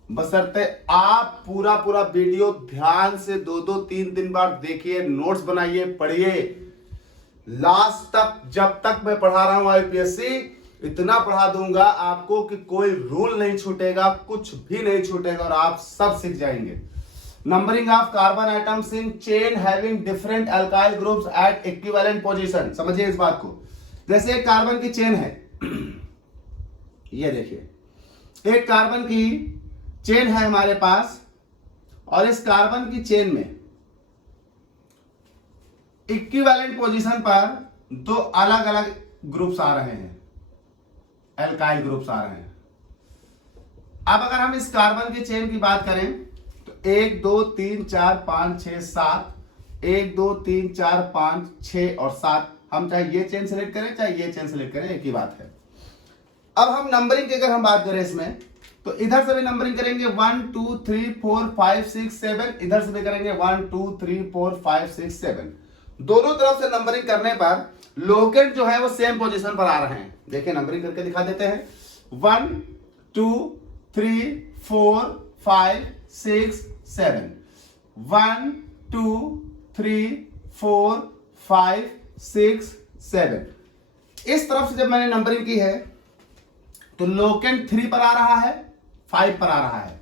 बशर्ते आप पूरा पूरा वीडियो ध्यान से 2-3 बार देखिए, नोट्स बनाइए, पढ़िए लास्ट तक। जब तक मैं पढ़ा रहा हूं आईपीएससी, इतना पढ़ा दूंगा आपको कि कोई रूल नहीं छूटेगा, कुछ भी नहीं छूटेगा और आप सब सीख जाएंगे। Numbering of carbon atoms in chain having different alkyl groups eight equivalent position. समझिए इस बात को। जैसे एक कार्बन की चेन है, ये देखिए एक कार्बन की चेन है हमारे पास, और इस कार्बन की चेन में इक्विवेलेंट पोजीशन पर दो अलग अलग ग्रुप्स आ रहे हैं, एल्काइल ग्रुप्स आ रहे हैं। अब अगर हम इस कार्बन की चेन की बात करें तो 1 2 3 4 5 6 7, 1 2 3 4 5 6 और 7, हम चाहे ये चेन सेलेक्ट करें चाहे ये चेन सेलेक्ट करें, एक ही बात है। अब हम नंबरिंग की अगर हम बात करें इसमें, तो इधर से भी नंबरिंग करेंगे 1 2 3 4 5 6 7, इधर से भी करेंगे 1 2 3 4 5 6 7। दोनों तरफ से नंबरिंग करने पर लोकेंट जो है वो सेम पोजीशन पर आ रहे हैं। देखिए नंबरिंग करके दिखा देते हैं। 1 2 3 4 5 6 7, 1 2 3 4 5 6 7। इस तरफ से जब मैंने नंबरिंग की है तो लोकेंट 3 पर आ रहा है, 5 पर आ रहा है।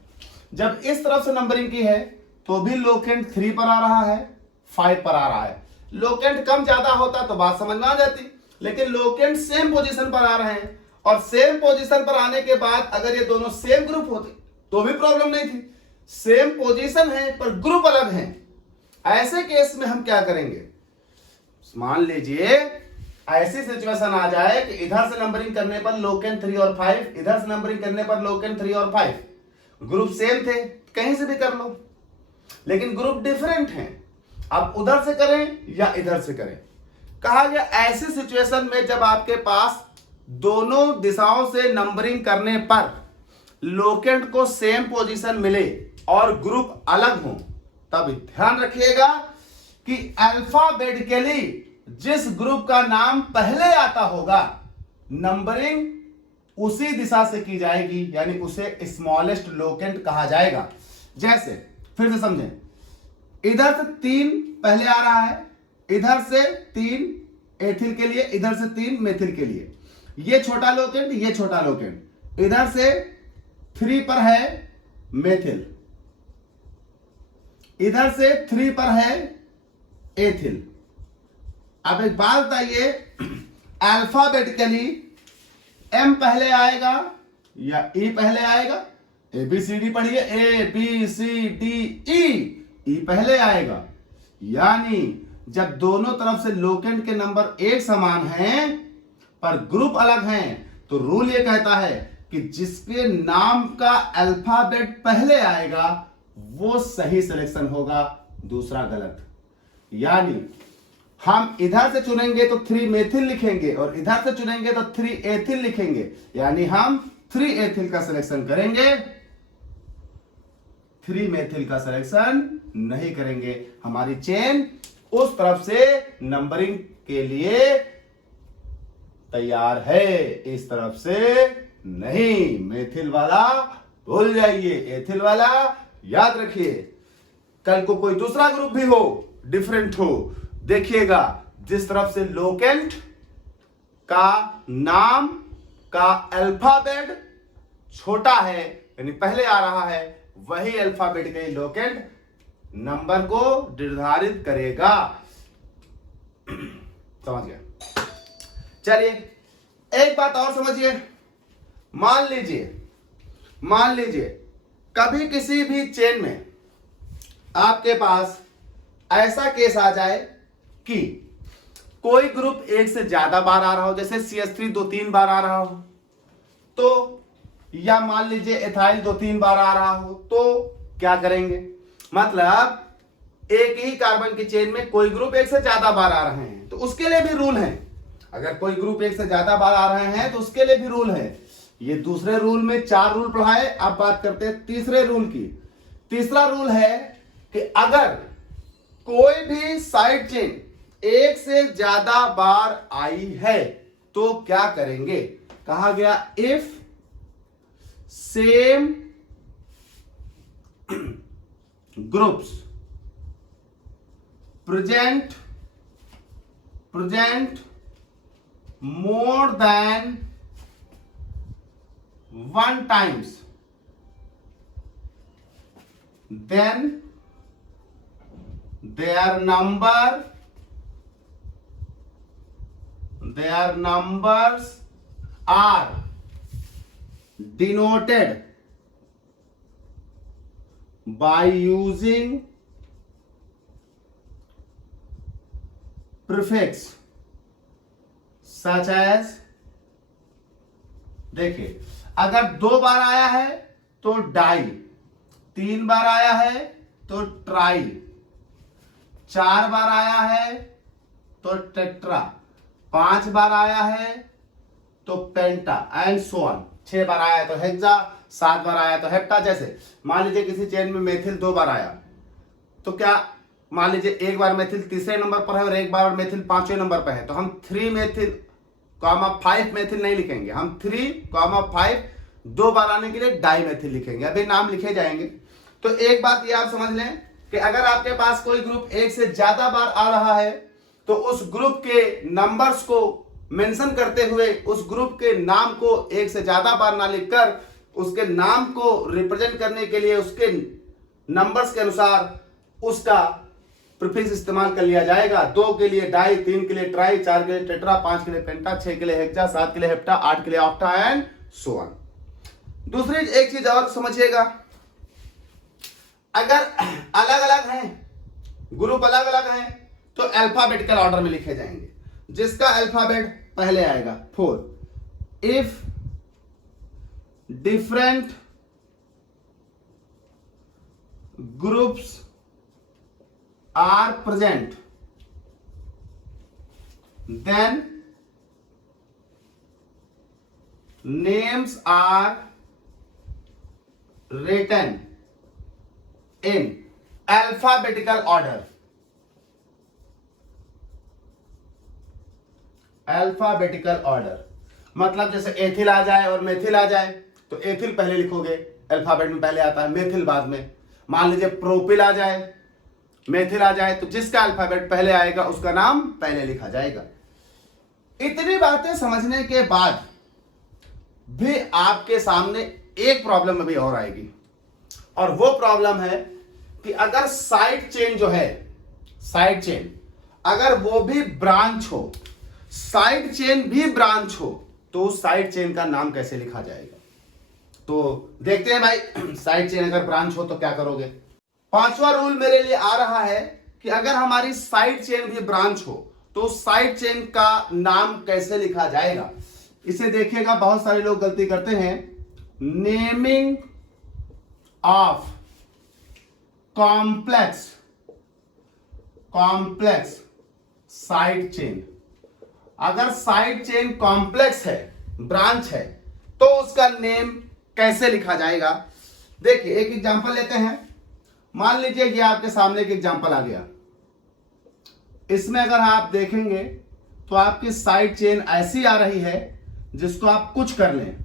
जब इस तरफ से नंबरिंग की है तो भी लोकेंट 3 पर आ रहा है, 5 पर आ रहा है। लोकेंट कम ज्यादा होता तो बात समझ में आ जाती, लेकिन लोकेंट सेम पोजीशन पर आ रहे हैं, और सेम पोजीशन पर आने के बाद अगर ये दोनों सेम ग्रुप होते तो भी प्रॉब्लम नहीं थी। सेम पोजीशन है पर ग्रुप अलग है। ऐसे केस में हम क्या करेंगे, मान लीजिए ऐसी सिचुएशन आ जाए कि इधर से नंबरिंग करने पर लोकेंट 3 और 5, इधर से नंबरिंग करने पर लोकेंट 3 और 5, ग्रुप सेम थे, कहीं से भी कर लो, लेकिन ग्रुप डिफरेंट हैं। अब उधर से करें या इधर से करें, कहा गया ऐसी सिचुएशन में जब आपके पास दोनों दिशाओं से नंबरिंग करने पर लोकेंट को सेम पोजीशन मिले और ग्रुप अलग हो, तब ध्यान रखिएगा कि अल्फाबेटिकली जिस ग्रुप का नाम पहले आता होगा नंबरिंग उसी दिशा से की जाएगी, यानी उसे स्मॉलेस्ट लोकेंट कहा जाएगा। जैसे फिर से समझें, इधर से 3 पहले आ रहा है, इधर से 3 एथिल के लिए, इधर से 3 मेथिल के लिए, ये छोटा लोकेंट, ये छोटा लोकेंट, इधर से 3 पर है मेथिल, इधर से 3 पर है एथिल। अब एक बात बताइए, अल्फाबेटिकली एम पहले आएगा या ई पहले आएगा? ए बी सी डी पढ़िए, A B C D E पहले आएगा। यानी जब दोनों तरफ से लोकेंट के नंबर एक समान हैं पर ग्रुप अलग हैं, तो रूल ये कहता है कि जिसके नाम का अल्फाबेट पहले आएगा वो सही सिलेक्शन होगा, दूसरा गलत। यानी हम इधर से चुनेंगे तो 3 मेथिल लिखेंगे और इधर से चुनेंगे तो 3 एथिल लिखेंगे, यानी हम 3 एथिल का सिलेक्शन करेंगे, 3 मेथिल का सिलेक्शन नहीं करेंगे। हमारी चेन उस तरफ से नंबरिंग के लिए तैयार है, इस तरफ से नहीं। मेथिल वाला भूल जाइए, एथिल वाला याद रखिए। कल को कोई दूसरा ग्रुप भी हो, डिफरेंट हो, देखिएगा जिस तरफ से लोकेंट का नाम का अल्फाबेट छोटा है यानी पहले आ रहा है, वही अल्फाबेट के लोकेंट नंबर को निर्धारित करेगा। समझ गया? चलिए एक बात और समझिए। मान लीजिए कभी किसी भी चेन में आपके पास ऐसा केस आ जाए कि कोई ग्रुप एक से ज्यादा बार आ रहा हो, जैसे CH3 2-3 बार आ रहा हो तो, या मान लीजिए एथाइल 2-3 बार आ रहा हो, तो क्या करेंगे? मतलब एक ही कार्बन की चेन में कोई ग्रुप एक से ज्यादा बार आ रहे हैं तो उसके लिए भी रूल है। अगर कोई ग्रुप एक से ज्यादा बार आ रहे हैं तो उसके लिए भी रूल है। ये दूसरे रूल में 4 रूल पढ़ाए, अब बात करते हैं तीसरे रूल की। तीसरा रूल है कि अगर कोई भी साइड चेन एक से ज्यादा बार आई है तो क्या करेंगे। कहा गया if same groups present more than 1 times, then their numbers are denoted by using prefix such as, देखिए अगर 2 बार आया है तो डाई, 3 बार आया है तो ट्राई, 4 बार आया है तो टेट्रा, 5 बार आया है तो पेंटा एंड सो ऑन। 6 बार आया तो हेक्सा, 7 बार आया तो हेप्टा। जैसे मान लीजिए किसी चेन में मेथिल 2 बार आया तो क्या, मान लीजिए एक बार मेथिल तीसरे नंबर पर है और एक बार मेथिल 5वें नंबर पर है तो हम 3 मेथिल, 5 मेथिल नहीं लिखेंगे, हम 3, 5 2 बार आने के लिए डाई मेथिल लिखेंगे। अभी नाम लिखे जाएंगे। तो एक बात ये आप समझ लें कि अगर आपके पास कोई ग्रुप एक से ज्यादा बार आ रहा है तो उस ग्रुप के नंबर्स को मेंशन करते हुए उस ग्रुप के नाम को एक से ज्यादा बार ना लिखकर उसके नाम को रिप्रेजेंट करने के लिए उसके नंबर्स के अनुसार उसका प्रीफिक्स इस्तेमाल कर लिया जाएगा। 2 के लिए डाई, 3 के लिए ट्राई, 4 के लिए टेट्रा, 5 के लिए पेंटा, 6 के लिए हेक्सा, 7 के लिए हेप्टा, 8 के लिए ऑक्टा एंड सो ऑन। दूसरी एक चीज और समझिएगा, अगर अलग अलग हैं, ग्रुप अलग अलग हैं तो अल्फाबेटिकल ऑर्डर में लिखे जाएंगे। जिसका अल्फाबेट पहले आएगा 4, if different groups are present, then names are written in alphabetical order. Alphabetical order मतलब जैसे एथिल आ जाए और मेथिल आ जाए तो एथिल पहले लिखोगे, अल्फाबेट में पहले आता है, मेथिल बाद में। मान लीजिए प्रोपिल आ जाए, मेथिल आ जाए तो जिसका अल्फाबेट पहले आएगा उसका नाम पहले लिखा जाएगा। इतनी बातें समझने के बाद भी आपके सामने एक प्रॉब्लम अभी और आएगी और वो प्रॉब्लम है कि अगर साइड चेन जो है, साइड चेन अगर वो भी ब्रांच हो, साइड चेन भी ब्रांच हो तो उस साइड चेन का नाम कैसे लिखा जाएगा। तो देखते हैं भाई, साइड चेन अगर ब्रांच हो तो क्या करोगे। 5वां रूल मेरे लिए आ रहा है कि अगर हमारी साइड चेन भी ब्रांच हो तो साइड चेन का नाम कैसे लिखा जाएगा। इसे देखिएगा, बहुत सारे लोग गलती करते हैं। Naming of complex side chain. अगर साइड चेन कॉम्प्लेक्स है, ब्रांच है, तो उसका नेम कैसे लिखा जाएगा। देखिए एक एग्जांपल लेते हैं। मान लीजिए ये आपके सामने एक एग्जांपल आ गया। इसमें अगर आप देखेंगे तो आपकी साइड चेन ऐसी आ रही है जिसको आप कुछ कर लें,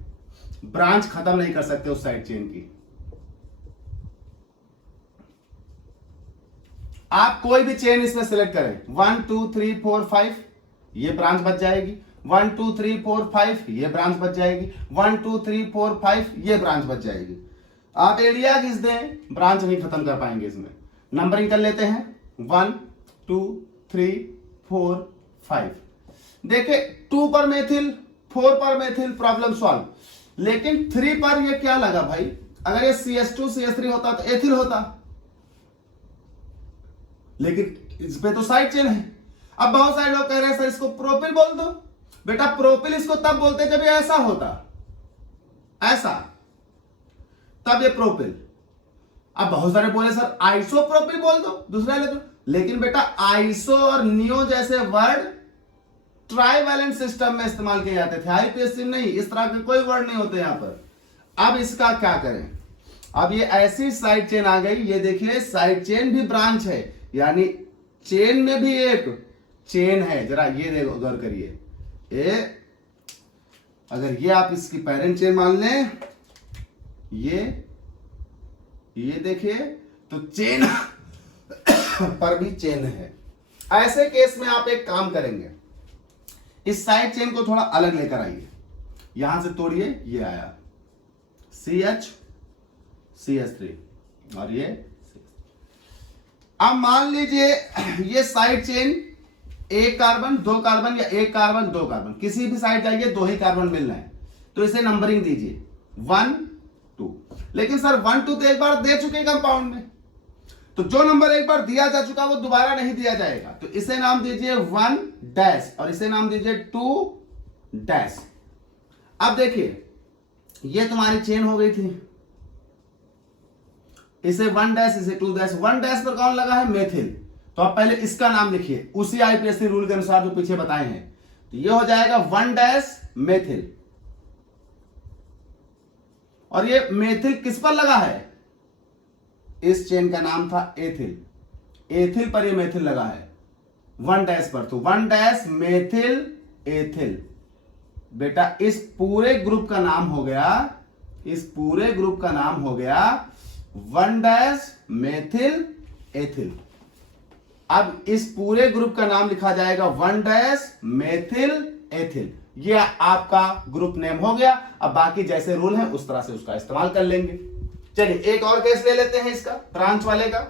ब्रांच खत्म नहीं कर सकते उस साइड चेन की। आप कोई भी चेन इसमें सिलेक्ट करें, 1 2 3 4 5 ये ब्रांच बच जाएगी, 1 2 3 4 5 ये ब्रांच बच जाएगी, 1 2 3 4 5 ये ब्रांच बच जाएगी। आप एरिया घिस दें, ब्रांच नहीं खत्म कर पाएंगे। इसमें नंबरिंग कर लेते हैं, 1 2 3 4 5। देखिए 2 पर मेथिल, 4 पर मेथिल, प्रॉब्लम सॉल्व। लेकिन 3 पर ये क्या लगा भाई, अगर ये CS2 CS3 होता तो एथिल होता, लेकिन इस पे तो साइड चेन है। अब बहुत सारे लोग कह रहे हैं सर इसको प्रोपिल बोल दो। बेटा प्रोपिल इसको तब बोलते जब ये ऐसा होता, ऐसा, तब ये प्रोपिल। अब बहुत सारे बोले सर आइसोप्रोपिल बोल दो, दूसरा ले दो, लेकिन बेटा आइसो और नियो जैसे वर्ड ट्राइवैलेंट सिस्टम में इस्तेमाल किए जाते थे, आईपीएससी में नहीं, इस तरह के कोई वर्ड नहीं होते यहां पर। अब इसका क्या करें, अब ये ऐसी साइड चेन आ गई, ये देखिए साइड चेन भी ब्रांच है, यानी चेन में भी एक चेन है, जरा ये देखो गौर करिए, ये अगर ये आप इसकी पेरेंट चेन मान लें, ये देखिए तो चेन पर भी चेन है। ऐसे केस में आप एक काम करेंगे, इस साइड चेन को थोड़ा अलग लेकर आइए, यहां से तोड़िए, ये आया CH CH3 और ये अब मान लीजिए ये साइड चेन एक कार्बन दो कार्बन या एक कार्बन दो कार्बन, किसी भी साइड जाइए दो ही कार्बन मिलना है, तो इसे नंबरिंग दीजिए 1 2। लेकिन सर 1 2 तो एक बार दे चुके कंपाउंड में, तो जो नंबर एक बार दिया जा चुका वो दोबारा नहीं दिया जाएगा, तो इसे नाम दीजिए 1 डैश और इसे नाम दीजिए 2 डैश। अब देखिए ये तुम्हारी चेन हो गई थी, इसे 1 डैश इसे 2 डैश, 1 डैश पर कौन लगा है, मेथिल, तो आप पहले इसका नाम लिखिए उसी आईपीएससी रूल के अनुसार जो पीछे बताए हैं, तो ये हो जाएगा 1 डैश मेथिल। और ये मेथिल किस पर लगा है, इस चेन का नाम था एथिल, एथिल पर ये मेथिल लगा है 1 डैश पर, तो 1 डैश मेथिल एथिल। बेटा इस पूरे ग्रुप का नाम हो गया, इस पूरे ग्रुप का नाम हो गया 1 डैश मेथिल एथिल। अब इस पूरे ग्रुप का नाम लिखा जाएगा 1 डैश मेथिल एथिल, ये आपका ग्रुप नेम हो गया। अब बाकी जैसे रूल है उस तरह से उसका इस्तेमाल कर लेंगे। चलिए एक और केस ले लेते हैं इसका, ब्रांच वाले का।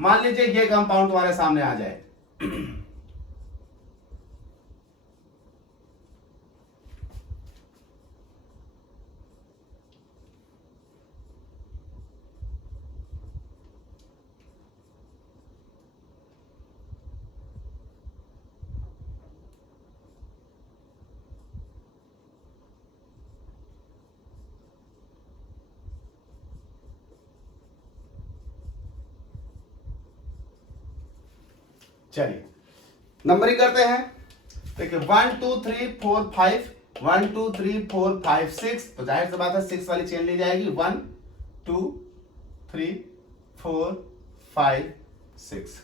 मान लीजिए ये कंपाउंड तुम्हारे सामने आ जाए चलिए नंबरिंग करते हैं, देखिए 1 2 3 4 5 1 2 3 4 5 6, तो जाहिर सी बात है 6 वाली चेन ली जाएगी 1 2 3 4 5 6।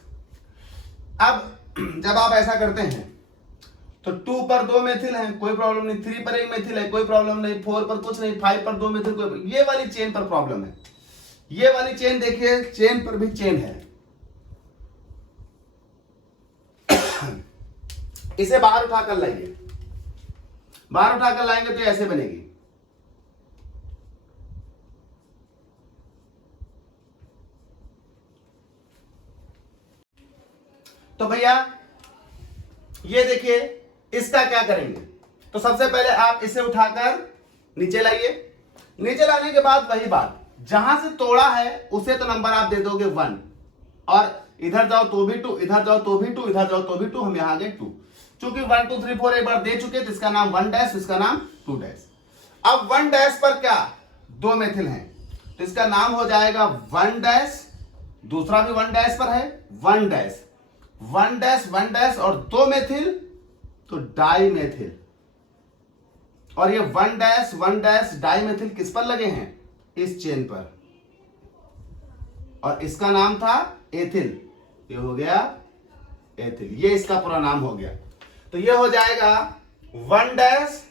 अब जब आप ऐसा करते हैं तो 2 पर 2 मेथिल है, कोई प्रॉब्लम नहीं, 3 पर 1 मेथिल है, कोई प्रॉब्लम नहीं, 4 पर कुछ नहीं, 5 पर 2 मेथिल, कोई, ये वाली चेन पर प्रॉब्लम है। ये वाली चेन देखिए, चेन पर भी चेन है, इसे बाहर उठाकर लाइए, बाहर उठाकर लाएंगे तो ऐसे बनेगी। तो भैया ये देखिए इसका क्या करेंगे, तो सबसे पहले आप इसे उठाकर नीचे लाइए, नीचे लाने के बाद वही बात, जहां से तोड़ा है उसे तो नंबर आप दे दोगे 1, और इधर जाओ तो भी 2, इधर जाओ तो भी 2, इधर जाओ तो भी 2, हम यहां गए 2। चूंकि 1 2 3 4 एक बार दे चुके तो इसका नाम 1 डैश, इसका नाम 2 डैश। अब 1 डैश पर क्या, 2 मेथिल हैं, तो इसका नाम हो जाएगा 1 डैश, दूसरा भी 1 डैश पर है 1 डैश 1 डैश 1 डैश और 2 मेथिल तो डाई मेथिल। और ये 1 डैश डाई मेथिल किस पर लगे हैं, इस चेन पर, और इसका नाम था एथिल, ये हो गया एथिल, ये इसका पूरा नाम हो गया। तो ये हो जाएगा 1 डैश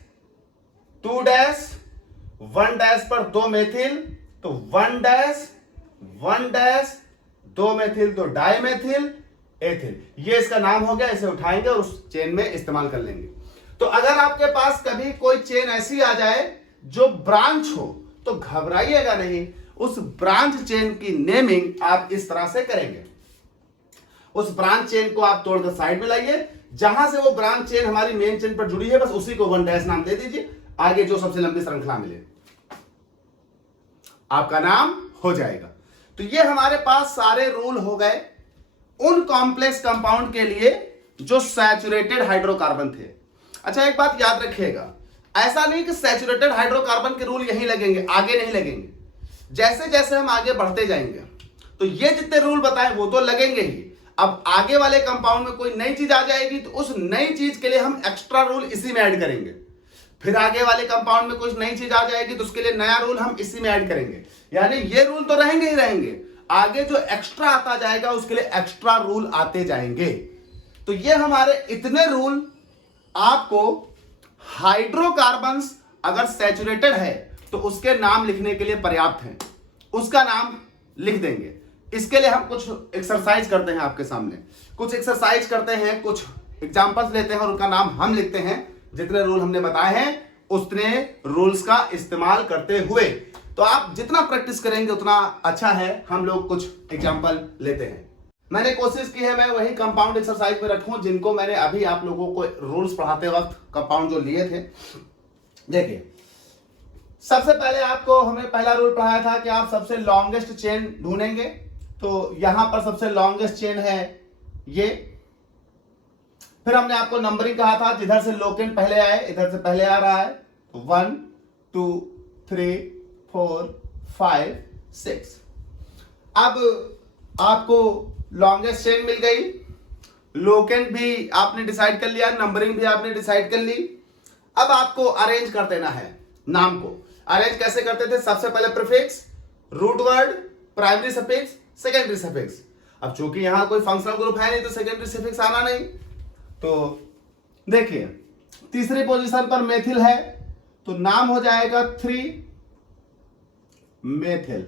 2 डैश 1 डैश पर 2 मेथिल तो 1 डैश 2 मेथिल तो डाई मेथिल एथिल, ये इसका नाम हो गया। इसे उठाएंगे और उस चेन में इस्तेमाल कर लेंगे। तो अगर आपके पास कभी कोई चेन ऐसी आ जाए जो ब्रांच हो तो घबराइएगा नहीं, उस ब्रांच चेन की नेमिंग आप इस तरह से करेंगे। उस ब्रांच चेन को आप तोड़कर साइड में लाइए, जहां से वो ब्रांच चेन हमारी मेन चेन पर जुड़ी है बस उसी को 1 डैश नाम दे दीजिए, आगे जो सबसे लंबी श्रृंखला मिले आपका नाम हो जाएगा। तो ये हमारे पास सारे रूल हो गए उन कॉम्प्लेक्स कंपाउंड के लिए जो सैचुरेटेड हाइड्रोकार्बन थे। अच्छा एक बात याद रखिएगा, ऐसा नहीं कि सैचुरेटेड हाइड्रोकार्बन के रूल यहीं लगेंगे, आगे नहीं लगेंगे। जैसे जैसे हम आगे बढ़ते जाएंगे तो ये जितने रूल बताए वो तो लगेंगे ही। अब आगे वाले कंपाउंड में कोई नई चीज आ जाएगी तो उस नई चीज के लिए हम एक्स्ट्रा रूल इसी में ऐड करेंगे। फिर आगे वाले कंपाउंड में कुछ नई चीज आ जाएगी तो उसके लिए नया रूल हम इसी में ऐड करेंगे। यानी ये रूल तो रहेंगे ही रहेंगे, आगे जो एक्स्ट्रा आता जाएगा उसके लिए एक्स्ट्रा रूल आते जाएंगे। तो ये हमारे इतने रूल आपको हाइड्रोकार्बन्स अगर सैचुरेटेड है तो उसके नाम लिखने के लिए पर्याप्त है, उसका नाम लिख देंगे। इसके लिए हम कुछ एक्सरसाइज करते हैं, आपके सामने कुछ एक्सरसाइज करते हैं, कुछ एग्जांपल्स लेते हैं और उनका नाम हम लिखते हैं। जितने रूल हमने बताए हैं उतने रूल्स का इस्तेमाल करते हुए, तो आप जितना प्रैक्टिस करेंगे उतना अच्छा है। हम लोग कुछ एग्जांपल लेते हैं। मैंने कोशिश की है मैं वही कंपाउंड एक्सरसाइज में रखूं जिनको मैंने अभी आप लोगों को रूल्स पढ़ाते वक्त कंपाउंड जो लिए थे। देखिए, सबसे पहले आपको हमें पहला रूल पढ़ाया था कि आप सबसे लॉन्गेस्ट चेन ढूंढेंगे। तो यहां पर सबसे लॉन्गेस्ट चेन है ये। फिर हमने आपको नंबरिंग कहा था, जिधर से लोकेंट पहले आए इधर से पहले आ रहा है। 1 2 3 4 5 6। अब आपको लॉन्गेस्ट चेन मिल गई, लोकेंट भी आपने डिसाइड कर लिया, नंबरिंग भी आपने डिसाइड कर ली। अब आपको अरेंज कर देना है नाम को। अरेंज कैसे करते थे? सबसे पहले prefix, root word, primary suffix, secondary suffix. अब चूंकि यहां कोई फंक्शनल ग्रुप है नहीं तो सेकेंडरी सफिक्स आना नहीं। तो देखिए, तीसरी पोजीशन पर मेथिल है तो नाम हो जाएगा 3 मेथिल।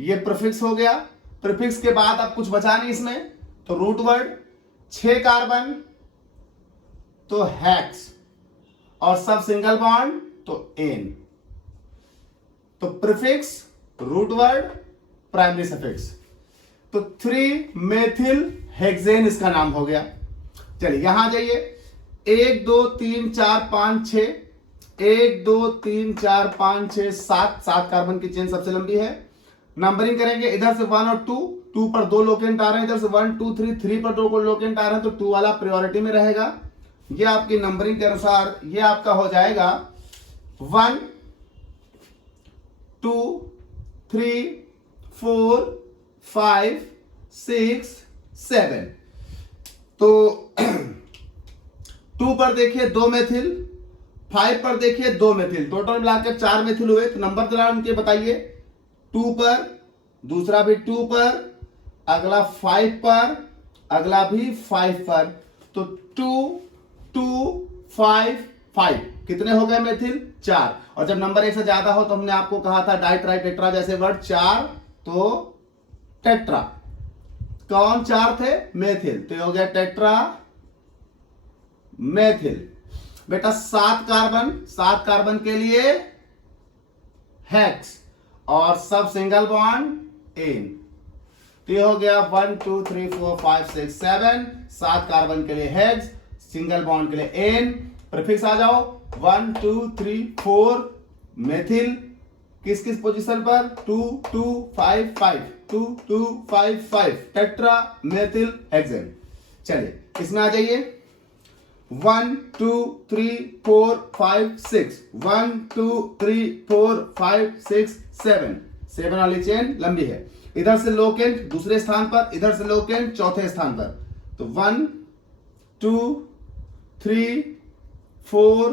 ये प्रीफिक्स हो गया। प्रीफिक्स के बाद अब कुछ बचा नहीं इसमें, तो रूट वर्ड, 6 कार्बन तो हेक्स, और सब सिंगल बॉन्ड तो एन। तो prefix, root word, primary suffix, तो 3 मेथिल हेक्सेन इसका नाम हो गया। चलिए यहां जाइए, 1 2 3 4 5 6, 1 2 3 4 5 6 7 कार्बन की चेन सबसे लंबी है। नंबरिंग करेंगे, इधर से 1 और 2 पर 2 लोकेंट आ रहे हैं, इधर से 1 2 3 पर 2 लोकेंट आ रहे हैं, तो 2 वाला प्रायोरिटी में रहेगा। ये आपकी नंबरिंग के अनुसार ये आपका हो जाएगा 1 2 3 4 5 6 7। तो 2 पर देखिए 2 मेथिल, 5 पर देखिए 2 मेथिल, टोटल मिलाकर 4 मेथिल हुए। तो नंबर जरा उनके बताइए। 2 पर, दूसरा भी 2 पर, अगला 5 पर, अगला भी 5 पर। तो 2 2 5 5 कितने हो गए मेथिल? 4। और जब नंबर 1 से ज्यादा हो तो हमने आपको कहा था डाई ट्राई टेट्रा जैसे वर्ड, 4 तो टेट्रा। कौन 4 थे? मेथिल, तो ये हो गया टेट्रा मेथिल। बेटा 7 कार्बन के लिए हेक्स और सब सिंगल बॉन्ड एन। तो ये हो गया 1 2 3 4 5 6 7, 7 कार्बन के लिए हेक्स, सिंगल बॉन्ड के लिए एन। प्रीफिक्स आ जाओ, 1 2 3 4 मेथिल, किस किस पोजीशन पर? 2 2 5 5, 2 2 5 5, टेट्रा मेथिल हेक्सेन। चलिए इसमें आ जाइए, 1 2 3 4 5 6, 1 2 3 4 5 6 7, 7 वाली चेन लंबी है। इधर से लोकेंट दूसरे स्थान पर, इधर से लोकेंट चौथे स्थान पर। तो 1 2 3 4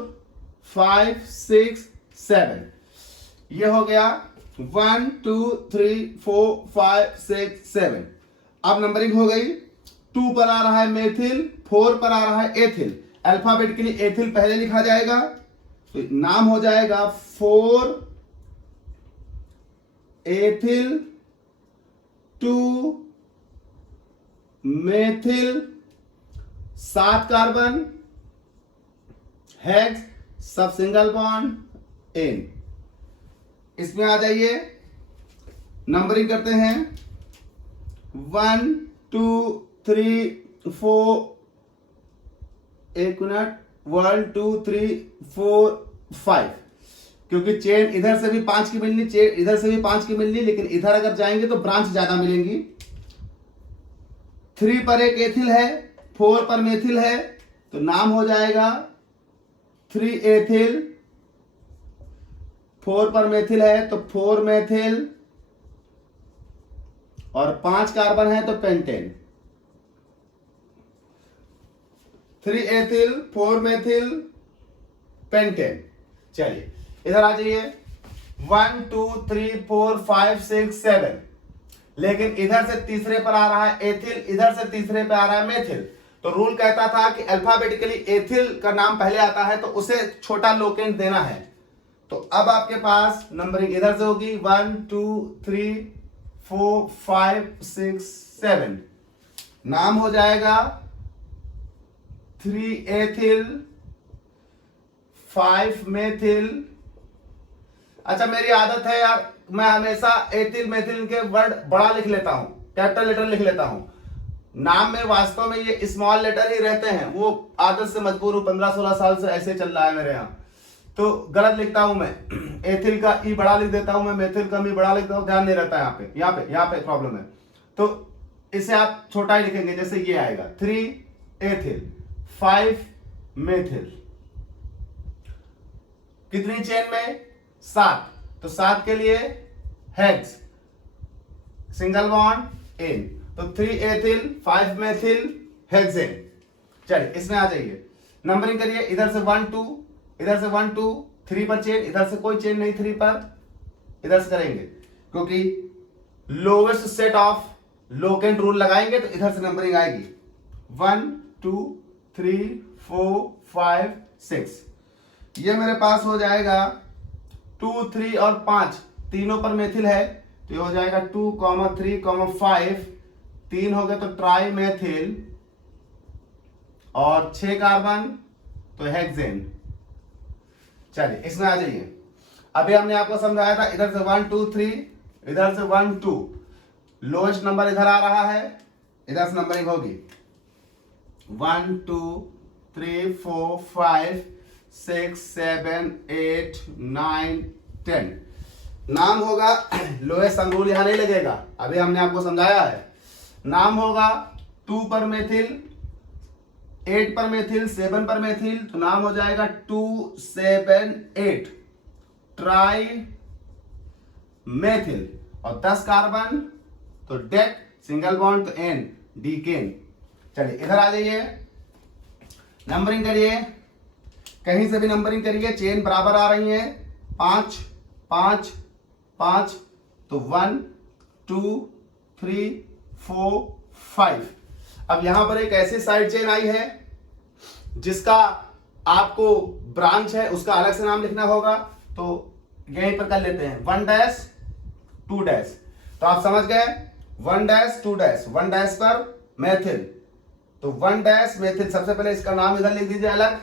5 6 7, ये हो गया 1 2 3 4 5 6 7। अब नंबरिंग हो गई, 2 पर आ रहा है मेथिल, 4 पर आ रहा है एथिल। अल्फाबेट के लिए एथिल पहले लिखा जाएगा, तो नाम हो जाएगा 4 एथिल 2 मेथिल, 7 कार्बन हेक्स, सब सिंगल बॉन्ड एन। इसमें आ जाइए, नंबरिंग करते हैं, 1 2 3 4, 1 मिनट, 1 2 3 4 5, क्योंकि चेन इधर से भी 5 की मिलनी, चेन इधर से भी 5 की मिलनी, लेकिन इधर अगर जाएंगे तो ब्रांच ज्यादा मिलेंगी। 3 पर एक एथिल है, 4 पर मेथिल है, तो नाम हो जाएगा 3 एथिल। 4 पर मेथिल है तो 4 मेथिल, और 5 कार्बन है तो पेंटेन, 3 एथिल 4 मेथिल पेंटेन। चलिए इधर आ जाइए, 1 2 3 4 5 6 7, लेकिन इधर से तीसरे पर आ रहा है एथिल, इधर से तीसरे पे आ रहा है मेथिल। तो रूल कहता था कि अल्फाबेटिकली एथिल का नाम पहले आता है तो उसे छोटा लोकेंट देना है। तो अब आपके पास नंबरिंग इधर से होगी 1 2 3 4 5 6 7, नाम हो जाएगा 3 एथिल 5 मेथिल। अच्छा मेरी आदत है यार, मैं हमेशा एथिल मेथिल के वर्ड बड़ा लिख लेता हूं, कैपिटल लेटर लिख लेता हूं। नाम में वास्तव में ये स्मॉल लेटर ही रहते हैं, वो आदत से मजबूर हूं, 15-16 साल से ऐसे चल रहा है मेरे यहाँ। तो गलत लिखता हूं मैं, एथिल का ई बड़ा लिख देता हूं मैं, मेथिल का मी बड़ा लिख देता हूं, ध्यान नहीं रहता है यहाँ पे प्रॉब्लम है। तो इसे आप छोटा ही लिखेंगे, जैसे ये आएगा 3 एथिल 5 मेथिल। कितनी चेन में? 7। तो 7 के लिए हेक्स, सिंगल बॉन्ड इन, तो 3 एथिल 5 मेथिल हेक्सेन। चलिए इसमें आ जाइए, नंबरिंग करिए, इधर से 1 2, इधर से 1 2 3 पर चेन, इधर से कोई चेन नहीं 3 पर, इधर से करेंगे क्योंकि lowest set of locant rule लगाएंगे तो इधर से नंबरिंग आएगी 1 2 3 4 5 6। ये मेरे पास हो जाएगा 2 3 और 5, तीनों पर मेथिल है तो ये हो जाएगा 2 3 5, 3 हो गए तो ट्राई मेथिल, और 6 कार्बन तो हेक्सेन। चलिए इसमें आ जाइए, अभी हमने आपको समझाया था इधर से 1 2 3, इधर से 1 2, लोएस्ट नंबर इधर आ रहा है, इधर से नंबरिंग होगी 1 2 3 4 5 6 7 8 9 10। नाम होगा लोएस्ट रूल यहां नहीं लगेगा, अभी हमने आपको समझाया है। नाम होगा 2 पर मेथिल, 8 पर मेथिल, 7 पर मेथिल, तो नाम हो जाएगा 2 7 8 ट्राई मेथिल, और 10 कार्बन तो डेक, सिंगल बॉन्ड तो एन, डीकेन। चलिए इधर आ जाइए, नंबरिंग करिए, कहीं से भी नंबरिंग करिए, चेन बराबर आ रही है, 5 5 5, तो 1 2 3 4 5। अब यहां पर एक ऐसी साइड चेन आई है जिसका आपको ब्रांच है उसका अलग से नाम लिखना होगा, तो यहीं पर कर लेते हैं 1 डैश 2 डैश। तो आप समझ गए 1 डैश 2 डैश, 1 डैश पर मेथिल, तो 1 डैश मेथिल, सबसे पहले इसका नाम इधर लिख दीजिए अलग,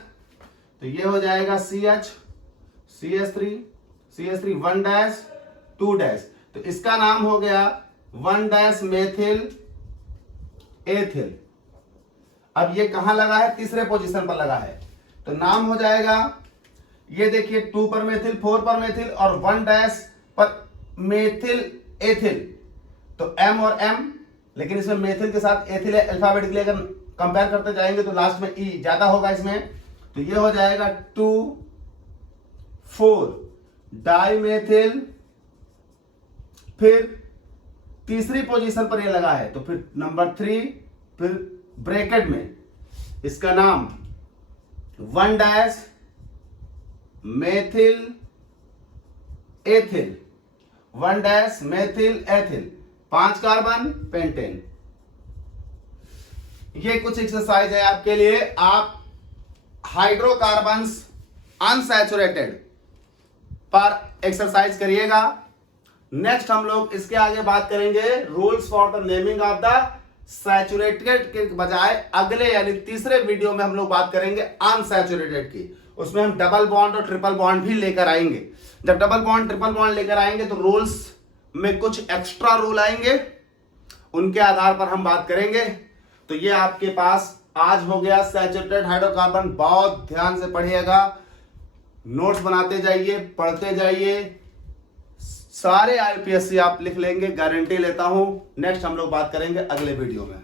तो ये हो जाएगा CH3 1 डैश 2 डैश, तो इसका नाम हो गया 1 डैश मेथिल एथिल। अब ये कहां लगा है? तीसरे पोजीशन पर लगा है, तो नाम हो जाएगा, ये देखिए 2 पर मेथिल, 4 पर मेथिल और 1 डैश पर मेथिल एथिल, तो M और M, लेकिन इसमें मेथिल के साथ एथिल है, अल्फाबेटिकली अगर कंपेयर करते जाएंगे तो लास्ट में E ज्यादा होगा इसमें, तो ये हो जाएगा 2 4 डाई मेथिल, फिर तीसरी पोजीशन पर ये लगा है, तो फिर नंबर 3, फिर ब्रैकेट में इसका नाम 1 dash methyl ethyl, 1 dash methyl ethyl, 5 carbon pentane. ये कुछ एक्सरसाइज है आपके लिए, आप हाइड्रोकार्बन्स अनसैचुरेटेड पर एक्सरसाइज करिएगा। नेक्स्ट हम लोग इसके आगे बात करेंगे rules for the naming of the saturated के बजाय अगले यानी तीसरे वीडियो में हम लोग बात करेंगे अनसैचुरेटेड की, उसमें हम डबल बॉन्ड और ट्रिपल बॉन्ड भी लेकर आएंगे। जब डबल बॉन्ड ट्रिपल बॉन्ड लेकर आएंगे तो रूल्स में कुछ एक्स्ट्रा रूल आएंगे, उनके आधार पर हम बात करेंगे। तो ये आपके पास आज हो गया सैचुरेटेड हाइड्रोकार्बन, बहुत ध्यान से पढ़िएगा, नोट्स बनाते जाइए, पढ़ते जाइए, सारे IUPAC आप लिख लेंगे, गारंटी लेता हूं। नेक्स्ट हम लोग बात करेंगे अगले वीडियो में।